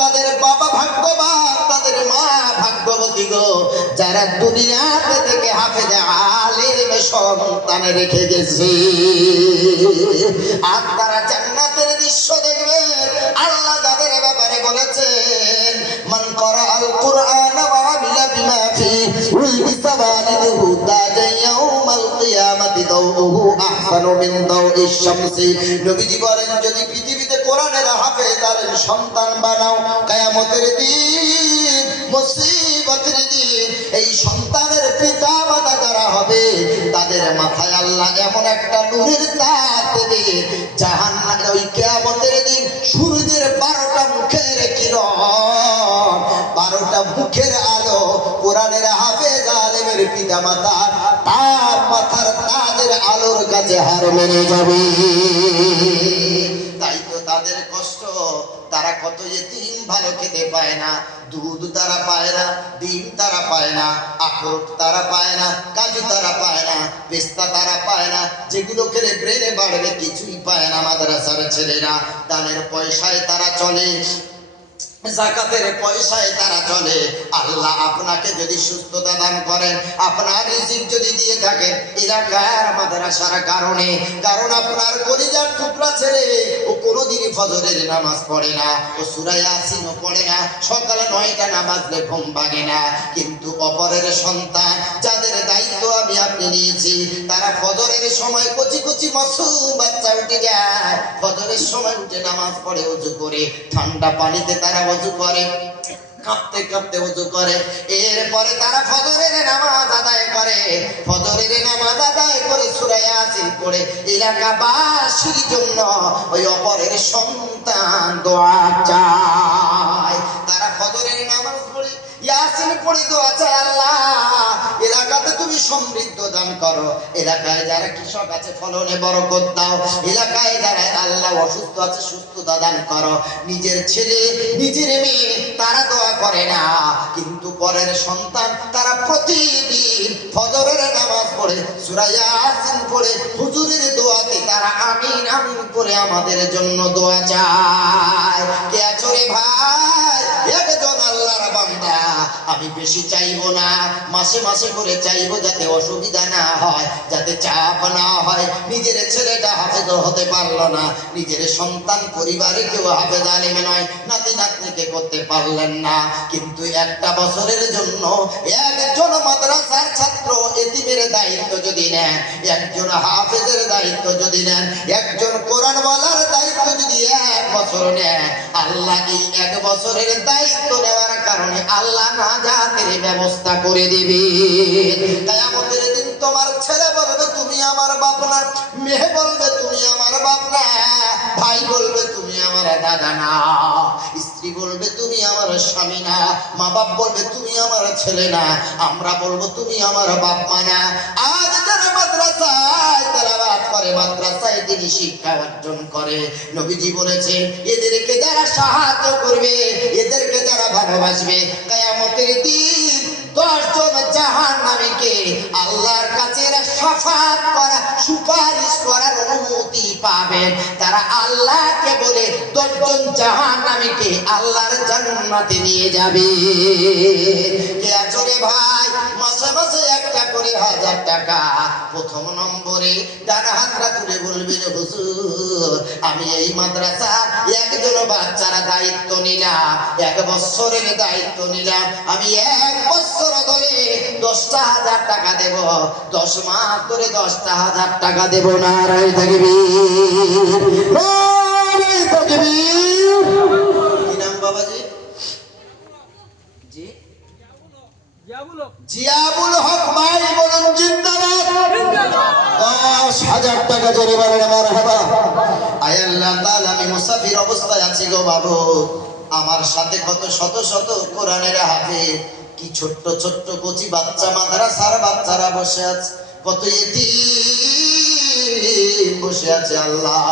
তাদের বাবা ভাগ্যবান, তাদের মা ভাগ্যবতী গো, যারা দুনিয়াতে থেকে হাফেজ আলেম সন্তান রেখে গেছে। আর তারা জান্নাতের দৃশ্য দেখবেন। আল্লাহ যাদের ব্যাপারে বলেছেন, মান করা আল কুরআন ওয়া আমিলা বিমা ফি উলবিসা ওয়ালিদহু তাজা ইয়াউমাল কিয়ামাতি দাউহু আহসানু মিন দাউইশ শামসি। নবীজি বলেন, যদি পৃথিবীতে কোরআনের হাফেজ আলেম সন্তান বানাও, কিয়ামতের দিন, মুসিবতের দিন, এই সন্তানের পিতা মাতা যারা হবে, তাদের মাথায় আল্লাহ এমন একটা নূরের তাজ দেবে, জাহান্নামের ওই কিয়ামতের দিন সূর্যের 12টা মুখের কিরণ, 12টা মুখের আলো কোরআনের হাফেজ আলেমের পিতা মাতা তার মাথার তাজের আলোর কাছে হার মেনে যাবে। তাই তো তাদের কষ্ট, তারা কত এতিম ভালো খেতে পায় না, দুধ তারা পায় না, ডিম তারা পায় না, আখরোট তারা পায় না, কাজু তারা পায় না, পেস্তা তারা পায় না, যেগুলো খেলে ব্রেনে বাড়বে কিছুই পায় না। মাদ্রাসার ছেলেরা দানের পয়সায় তারা চলে। যাকাতের পয়সায় তারা চলে। আল্লাহ আপনাকে যদি সুস্থতা দান করেন, আপনার রিজিক যদি দিয়ে থাকেন এলাকার মাদ্রাসার কারণে, কারণ আপনার কলিজার টুকরা ছেলে ও কোনোদিনই ফজরের নামাজ পড়ে না, ও সূরা ইয়াসিনও পড়ে না, সকালে 9টা না বাজলে ঘুম ভাঙে না, কিন্তু অপরের সন্তান যাদের দায়িত্ব আমি আপনি নিয়েছি, তারা ফজরের সময় কচি কচি মাসুম বাচ্চা উঠে যায়, ফজরের সময় উঠে নামাজ পড়ে, ওযু করে, ঠান্ডা পানিতে তারা ওযু করে, কাঁপতে কাঁপতে ওযু করে, এরপরে তারা ফজরের নামাজ আদায় করে, ফজরের নামাজ আদায় করে সূরা ইয়াসিন পড়ে এলাকাবাসীর জন্য ওই অপরের সন্তান দোয়া চায়। তারা ফজরের নামাজ পড়ে ইয়াসিন পড়ে দোয়া চায়, আল্লাহ এলাকাতে তুমি সমৃদ্ধ দান করো, এলাকায় যারা কৃষক আছে ফলনে বরকত দাও, এলাকায় যারা আল্লাহ অসুস্থ আছে সুস্থতা দান করো। নিজের ছেলে নিজের মেয়ে তারা দোয়া করে না, কিন্তু পরের সন্তান তারা প্রতিদিন ফজরের নামাজ পড়ে সূরা ইয়াসিন পড়ে হুজুরের দোয়াতে তারা আমিন আমিন করে আমাদের জন্য দোয়া চায়। কে আছো রে ভাই? একজন আল্লাহর বান্দা, আমি বেশি চাইবো না, মাসে মাসে করে চাইবো যাতে অসুবিধা না হয়, যাতে চাপ না হয়। নিজের ছেলেটা হাফেজ হতে পারলো না, নিজের সন্তান পরিবারে কেউ হাফেজ আলেম নয়, নাতি নাতনিকে করতে পারলেন না, কিন্তু একটা বছরের জন্য একজন মাদ্রাসার ছাত্র এতিমের দায়িত্ব যদি নেন, একজন হাফেজের দায়িত্ব যদি নেন, একজন কোরআন বলার দায়িত্ব যদি 1 বছর নেন, আল্লাহ এই 1 বছরের দায়িত্ব নেওয়ার কারণে আল্লাহ নাজাতের ব্যবস্থা করে দিবে। কিয়ামতের দিন তোমার ছেলে বলবে তুমি আমার বাপ না, মেয়ে বলবে তুমি আমার বাপ না, ভাই বলবে তুমি আমার দাদা না, স্ত্রী বলবে তুমি আমার স্বামী না, মা বাপ বলবে তুমি আমার ছেলে না, আমরা বলবো তুমি আমার বাপ মা না। আজ যারা মাদ্রাসায় তেলাওয়াত করে, মাদ্রাসায় তিনি শিক্ষা অর্জন করে, নবীজি বলেছেন এদেরকে যারা সাহায্য করবে, এদেরকে যারা ভালোবাসবে, কিয়ামতের দিন 10 জন জাহান্নামীকে আল্লাহর কাছে এরা শাফাত করা, সুপারিশ করার অনুমতি পাবেন। তারা আল্লাহকে বলে 10 জন জাহান্নামীকে আল্লাহর জান্নাতে নিয়ে যাবে। কে আছো রে ভাই? মাসে মাসে একটা করে 1000 টাকা। প্রথম নম্বরে ডান হাতটা তুলে বলবেন হুজুর আমি এই মাদ্রাসার একজন বাচ্চার দায়িত্ব নিলাম, 1 বছরের দায়িত্ব নিলাম, আমি 1 বছর ধরে 10,000 টাকা দেব, 10 মাস ধরে 10,000 টাকা দেব। নারায়ে তাকবীর, নারায়ে তাকবীর। কি নাম বাবাজি? জি জিয়াবুল হক ভাই বলুন জিন্দাবাদ। 10,000 টাকা জরিমানা। মারহাবা। আয় আল্লাহ তাআলা আমি মুসাফির অবস্থায় আছি গো বাবু, আমার সাথে কত শত শত কোরআনের হাফেজ, কি ছোট্ট ছোট্ট কচি বাচ্চা মাদ্রাসার বাচ্চারা বসে আছে, কত ইতিম বসে আছে আল্লাহ,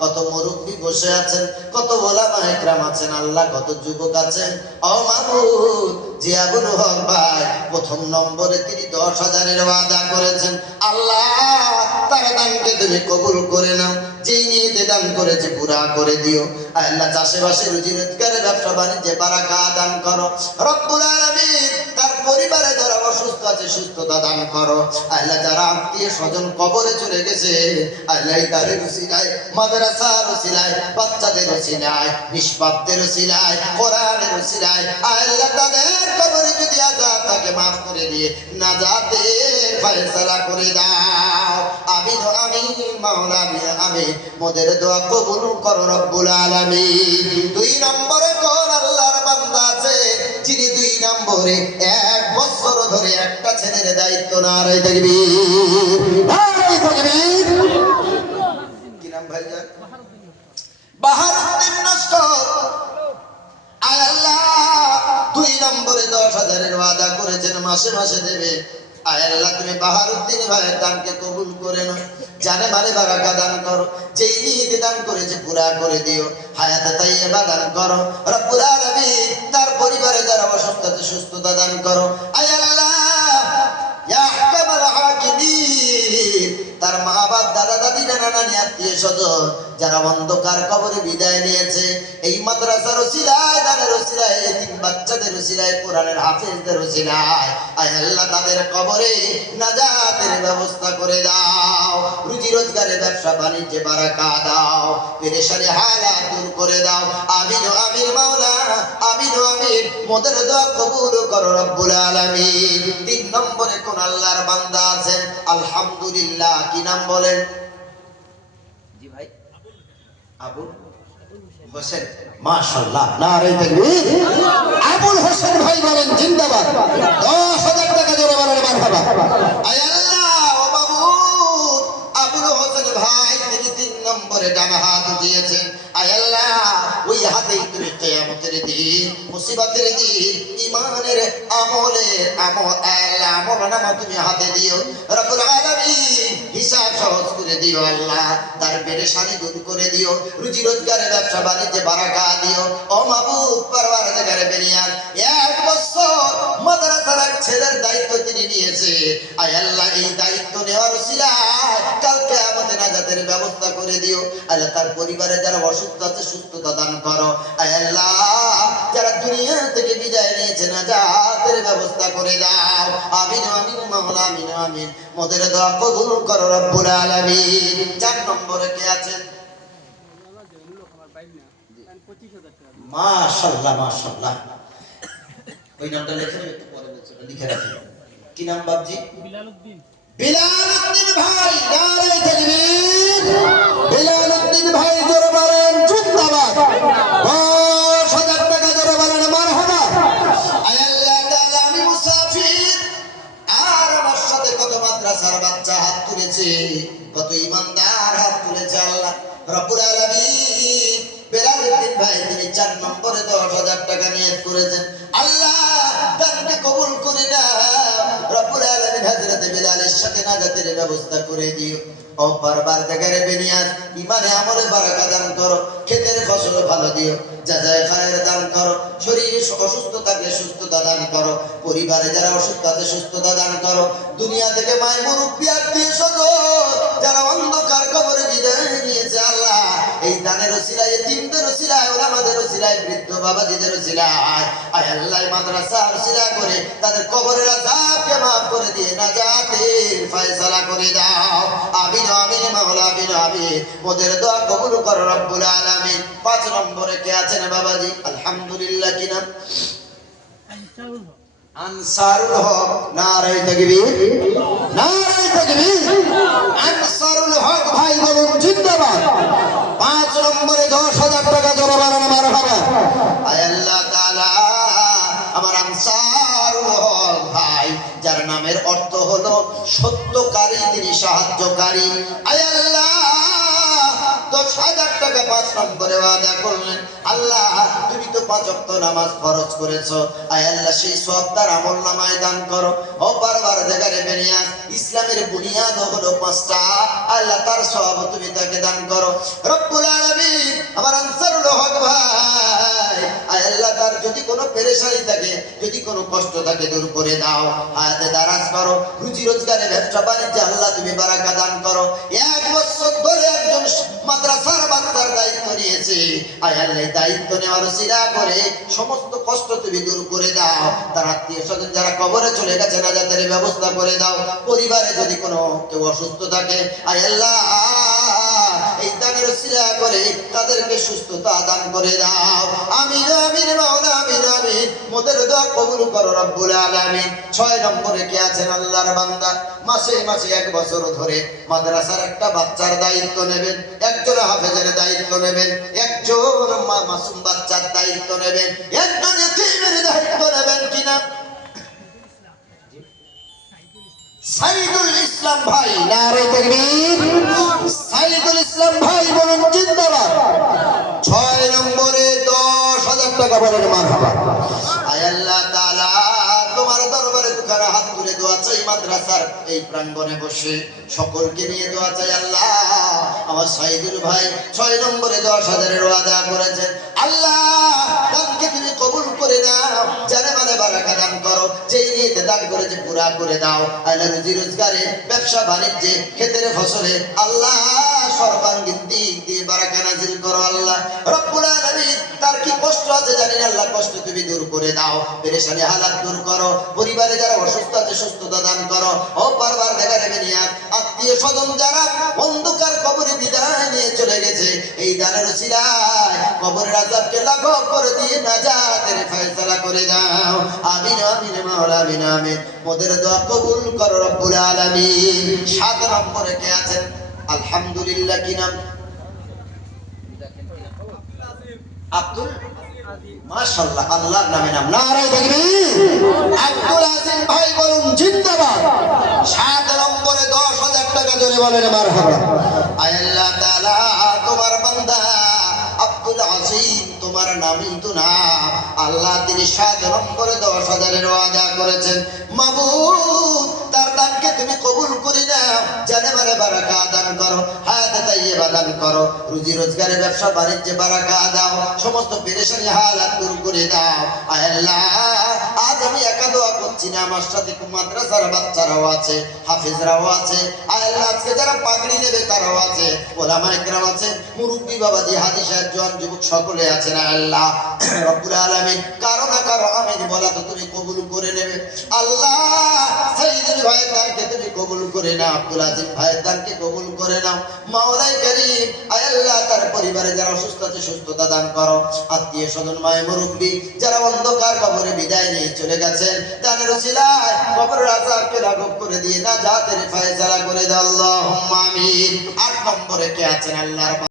কত মুরব্বি বসে আছেন, কত ওলামা ইকরাম আছেন আল্লাহ, কত যুবক আছেন। ও মাবুদ, জিয়াবুল হক ভাই প্রথম নম্বরে তিনি 10,000-এর ওয়াদা করেছেন, আল্লাহ তার দানকে তুমি কবুল করে নাও, যেই নিয়ে দান করেছে পুরা করে দিও। আল্লাহ চাষবাসে রুজি রোজগারে ব্যবসা বাণিজ্যে বারাকাত দান করো রব্বুল আলামিন। তার পরিবারে যারা অসুস্থ আছে সুস্থতা দান করো আল্লাহ, যারা আত্মীয় স্বজন কবরে চলে গেছে আল্লাহ তাদের উসিলায়, মাদ্রাসার উসিলায়, বাচ্চাদের উসিলায়, নিষ্পাপদের উসিলায়, কোরআনের উসিলায় আল্লাহ তাদের কবরে যদি আযাব থাকে মাফ করে দিয়ে নাজাতের ফয়সালা করে দাও। আমিন আমিন মাওলা আমিন। মোদের দোয়া কবুল করো রব্বুল আলামিন। 2 নম্বরে কোন আল্লাহর বান্দা আছে যিনি 2 নম্বরে 1 বছর ধরে একটা ছেলের দায়িত্ব? নারায়ে তাকবীর, নারায়ে তাকবীর। কি নাম ভাইজান? বাহারউদ্দিন নস্কর। আয় আল্লাহ 2 নম্বরে 10,000-এর ওয়াদা করেছেন, মাসে মাসে দেবে। আয় আল্লাহ তুমি বাহারউদ্দিন ভাইয়ের দানকে কবুল করে নাও, জানে মানে বারাকা দান করো, যেই নিয়তে দান করেছে পুরা করে দিও, হায়াতে তাইয়্যিবা দান করো রব্বুল আলামিন। তার পরিবারে যারা অসুস্থ আছে সুস্থতা দান করো আয় আল্লাহ ইয়া আহকামুল হাকিমিন। তার মা বাপ দাদা দাদি নানা নানি আত্মীয় স্বজন যারা অন্ধকার কবরে বিদায় নিয়েছে, এই মাদ্রাসার ওসিলায়, দানের ওসিলায়, এতিম বাচ্চাদের ওসিলায়, কোরআনের হাফেজদের ওসিলায়, আয় আল্লাহ তাদের কবরে নাজাতের ব্যবস্থা করে দাও, রুজি রোজগারে ব্যবসা বাণিজ্যে বারাকা দাও, পেরেশানি হালাত দূর করে দাও। আমিন আমিন মাওলা, আমিন আমিন। মোদের দোয়া কবুল করো রব্বুল আলামিন। 3 নম্বরে কোন আল্লাহর বান্দা আছেন? আলহামদুলিল্লাহ। কি নাম বলেন? জি ভাই, আবুল হোসেন। মাশাআল্লাহ, নারে তাকবীর। আবুল হোসেন ভাই বলেন জিন্দাবাদ। 10,000 টাকা জোরে বলেন মারহাবা। আয় আল্লাহ, ও মাবুদ, আবুল হোসেন ভাই তিনি 3 নম্বরে ডান হাত উঠিয়েছেন। আয় আল্লাহ, ওই হাতেই তুমি কিয়ামতের দিন, মুসিবতের দিন, ঈমানের আমলের আমলনামা তুমি হাতে দিও রব্বুল আলামিন। হিসাব সহজ করে দিও আল্লাহ, তার পেরেশানি দূর করে দিও, রুজি রোজগারে ব্যবসা বাণিজ্যে বারাকা দিও। ও মাবুদ, পরওয়ারদিগারে বেনিয়াজ 1 বছর মাদ্রাসার এক ছেলের দায়িত্ব তিনি নিয়েছে। আয় আল্লাহ, এই দায়িত্ব নেওয়ার উসিলায় কাল কিয়ামতে নাজাতের ব্যবস্থা করে দিও আল্লাহ। তার পরিবারে যারা অসুস্থ আছে সুস্থতা দান করো। আয় আল্লাহ, যারা দুনিয়া থেকে বিদায় নিয়েছে নাজাতের ব্যবস্থা করে দাও। আমিন আমিন মাওলা, আমিন আমিন। মোদের দোয়া কবুল করো রব্বুল আলামিন। 4 নম্বরে কে আছেন? মাশাআল্লাহ মাশাআল্লাহ। ওই নামটা লিখে নেবে, একটু পরে বলছি, লিখে রাখি। কি নাম বাবজি? বিলালউদ্দিন। বিলালউদ্দিন ভাই, নারে তাকবীর। বিলালউদ্দিন ভাই জোরে বলেন জিন্দাবাদ। 10,000 টাকা জোরে বলেন মারহাবা। আয় আল্লাহ তাআলা, আমি মুসাফির, আর আমার সাথে কত মাদ্রাসার বাচ্চা হাত তুলেছে, কত ইমানদার হাত তুলেছে আল্লাহ রব্বুল আলামিন। বিলালউদ্দিন ভাই তিনি 4 নম্বরে 10,000 টাকা নিয়ত করেছেন। আল্লাহ দানকে কবুল করে নাও রব্বুল আলামিন। হযরত বিলালের সাথে নাজাতের ব্যবস্থা করে দিও। ও পরওয়ারদিগারে বেনিয়াজ, ইমানে আমলে বারাকা দান করো, ক্ষেতের ফসল ভালো দিও, জাযায়ে খায়ের দান করো, শরীরে অসুস্থ থাকলে সুস্থতা দান করো, পরিবারে যারা অসুস্থ আছে সুস্থতা দান করো, দুনিয়া থেকে মায় মুরব্বি আত্মীয় স্বজন যারা অন্ধকার কবরে বিদায় নিয়েছে আল্লাহ, এই দানের ওসিলায়, এতিমদের ওসিলায়, ওলামাদের ওসিলায়, বৃদ্ধ বাবাজিদের ওসিলায়, আয় আল্লাহ মাদ্রাসার ওসিলা করে তাদের কবরের আযাবকে maaf করে দিয়ে নাজাতের ফয়সালা করে দাও। আমিন আমিন মাওলা, আমিন আমিন। মোদের দোয়া কবুল করো রব্বুল আলামিন। 5 নম্বরে কে আছেন বাবাজি? আলহামদুলিল্লাহ। কি নাম? আনসারুল হক। নারে তাকবীর, নারে তাকবীর। আনসারুল হক ভাই বলুন জিন্দাবাদ। 5 নম্বরে 10,000 টাকা জোরে বলেন মারহাবা। আয় আল্লাহ তাআলা, আমার আনসারুল হক ভাই, যার নামের অর্থ হলো সত্যকারী, তিনি সাহায্যকারী। আয় আল্লাহ, 10,000 টাকা 5 নম্বরে ওয়াদা করলেন। আল্লাহ, তুমি তো 5 ওয়াক্ত নামাজ ফরজ করেছো, আয় আল্লাহ সেই সওয়াব তার আমলনামায় দান করো। ও পরওয়ারদিগারে বেনিয়াজ, ইসলামের বুনিয়াদ হলো 5টা, আল্লাহ তার সওয়াব তুমি তাকে দান করো রব্বুল আলামিন। আমার আনসারুল হক ভাই, আয় আল্লাহ তার যদি কোনো পেরেশানি থাকে, যদি কোনো কষ্ট থাকে দূর করে দাও, হায়াতে দারাজ করো, রুজি রোজগারে ব্যবসা বাণিজ্যে আল্লাহ তুমি বারাকা দান করো। 1 বছর ধরে একজন মাদ্রাসার বাচ্চার দায়িত্ব নিয়েছে, আয় আল্লাহ দায়িত্ব নেওয়ার উসিলা করে সমস্ত কষ্ট তুমি দূর করে দাও। তার আত্মীয় স্বজন যারা কবরে চলে গেছে নাজাতের ব্যবস্থা করে দাও। পরিবারে যদি কোনো কেউ অসুস্থ থাকে, আয় আল্লাহ এই দানের উসিলা করে তাদেরকে সুস্থতা দান করে দাও। আমিন আমিন মাওলা, আমিন আমিন। মোদের দোয়া কবুল করো রব্বুল আলামিন। 6 নম্বরে কে আছেন আল্লাহর বান্দা? মাসে মাসে 1 বছর ধরে মাদ্রাসার একটা বাচ্চার দায়িত্ব নেবেন, একজন হাফেজের দায়িত্ব নেবেন, একজন মাসুম বাচ্চার দায়িত্ব নেবেন, একজন এতিমের দায়িত্ব নেবেন। কিনা? সাইদুল ইসলাম ভাই। নারে তাকবীর। সাইদুল ইসলাম ভাই বলুন জিন্দাবাদ। 6 নম্বরে 10,000 টাকা বলেন মারহাবা। আয় আল্লাহ তাআলা, তোমার দরবারে দরবারে দুখানা হাত তুলে দোয়া চাই মাদ্রাসার এই প্রাঙ্গণে বসে সকলকে নিয়ে দোয়া চাই। আল্লাহ আমার সাইদুল ভাই 6 নম্বরে 10,000 ওয়াদা করেছেন। আল্লাহ দানকে তুমি কবুল করে নাও, জানে মানে বারাকা দান করো, যেই নিয়েতে দান করেছে পুরা করে দাও। আল্লাহ রুজি রোজগারে, ব্যবসা বাণিজ্যে, ক্ষেতের ফসলে আল্লাহ সর্বাঙ্গীন দিক দিয়ে বারাকা নাজিল করো। আল্লাহ রব্বুল আলামিন তার কি কষ্ট আছে জানি না, আল্লাহ কষ্ট তুমি দূর করে দাও, পেরেশানি হালাত দূর করো, পরিবারে যারা অসুস্থ আছে সুস্থতা দান করো। ও বারবার দেখা নেবে নিয়াত আত্মীয় স্বজন যারা অন্ধকার কবরে বিদায় নিয়ে চলে গেছে, এই দানের উসিলায় কবরের আযাবকে লাঘব করে দিয়ে নাজাতের ফয়সালা করে দাও। আমিন আমিন মাওলা আমিন আমিন। মোদের দোয়া কবুল করো রব্বুল আলামিন। 7 নম্বরে কে আছেন? আলহামদুলিল্লাহ কি নাম? আব্দুল, মাশাআল্লাহ, আল্লাহর নামে নাম। নারে তাকবীর। আব্দুল আজিম ভাই বলুন জিন্দাবাদ। 7 নম্বরে 10,000 টাকা জোরে বলেন মারহাবা। আয় আল্লাহ তাআলা তোমার বান্দা আব্দুল আজিম তোমার নামই তো না আল্লাহ, তিনি 7 নম্বরে 10,000 ওয়াদা করেছেন। মাবুদ তার দানকে তুমি কবুল করে নাও, জানে মানে বারাকা দান করো, হায়াতে তাইয়্যিবা দান করো, রুজি রোজগারে ব্যবসা বাণিজ্যে বারাকা দাও, সমস্ত পেরেশানি হালাত দূর করে দাও। আয় আল্লাহ আজ আমি একা দোয়া করছি না, আমার সাথে মাদ্রাসার বাচ্চারাও আছে, হাফেজরাও আছে। আয় আল্লাহ আজকে যারা পাগড়ি নেবে তারাও আছে, ওলামায়ে কেরাম আছে, মুরব্বি বাবাজি, হাজী সাহেব, জওয়ান যুবক সকলে আছেন। আল্লাহ রব্বুল আলামিন কারো না কারো আমিন বলা তো তুমি কবুল করে নেবে। আল্লাহ সাইদুল ভাইয়ের দানকে তুমি কবুল করে নাও, আব্দুল আজিম ভাইয়ের দানকে কবুল করে নাও। মাওলাই কারীম আয় আল্লাহ তার পরিবারে যারা অসুস্থ আছে সুস্থতা দান করো, আত্মীয় স্বজন মায়ে মুরব্বি যারা অন্ধকার কবরে বিদায় নিয়ে চলে গেছেন, দানের উসিলায় কবরের আযাবকে লাঘব করে দিয়ে নাজাতের ফয়সালা করে দাও। আল্লাহুম্মা আমিন। 8 নম্বরে কে আছেন? আল্লাহর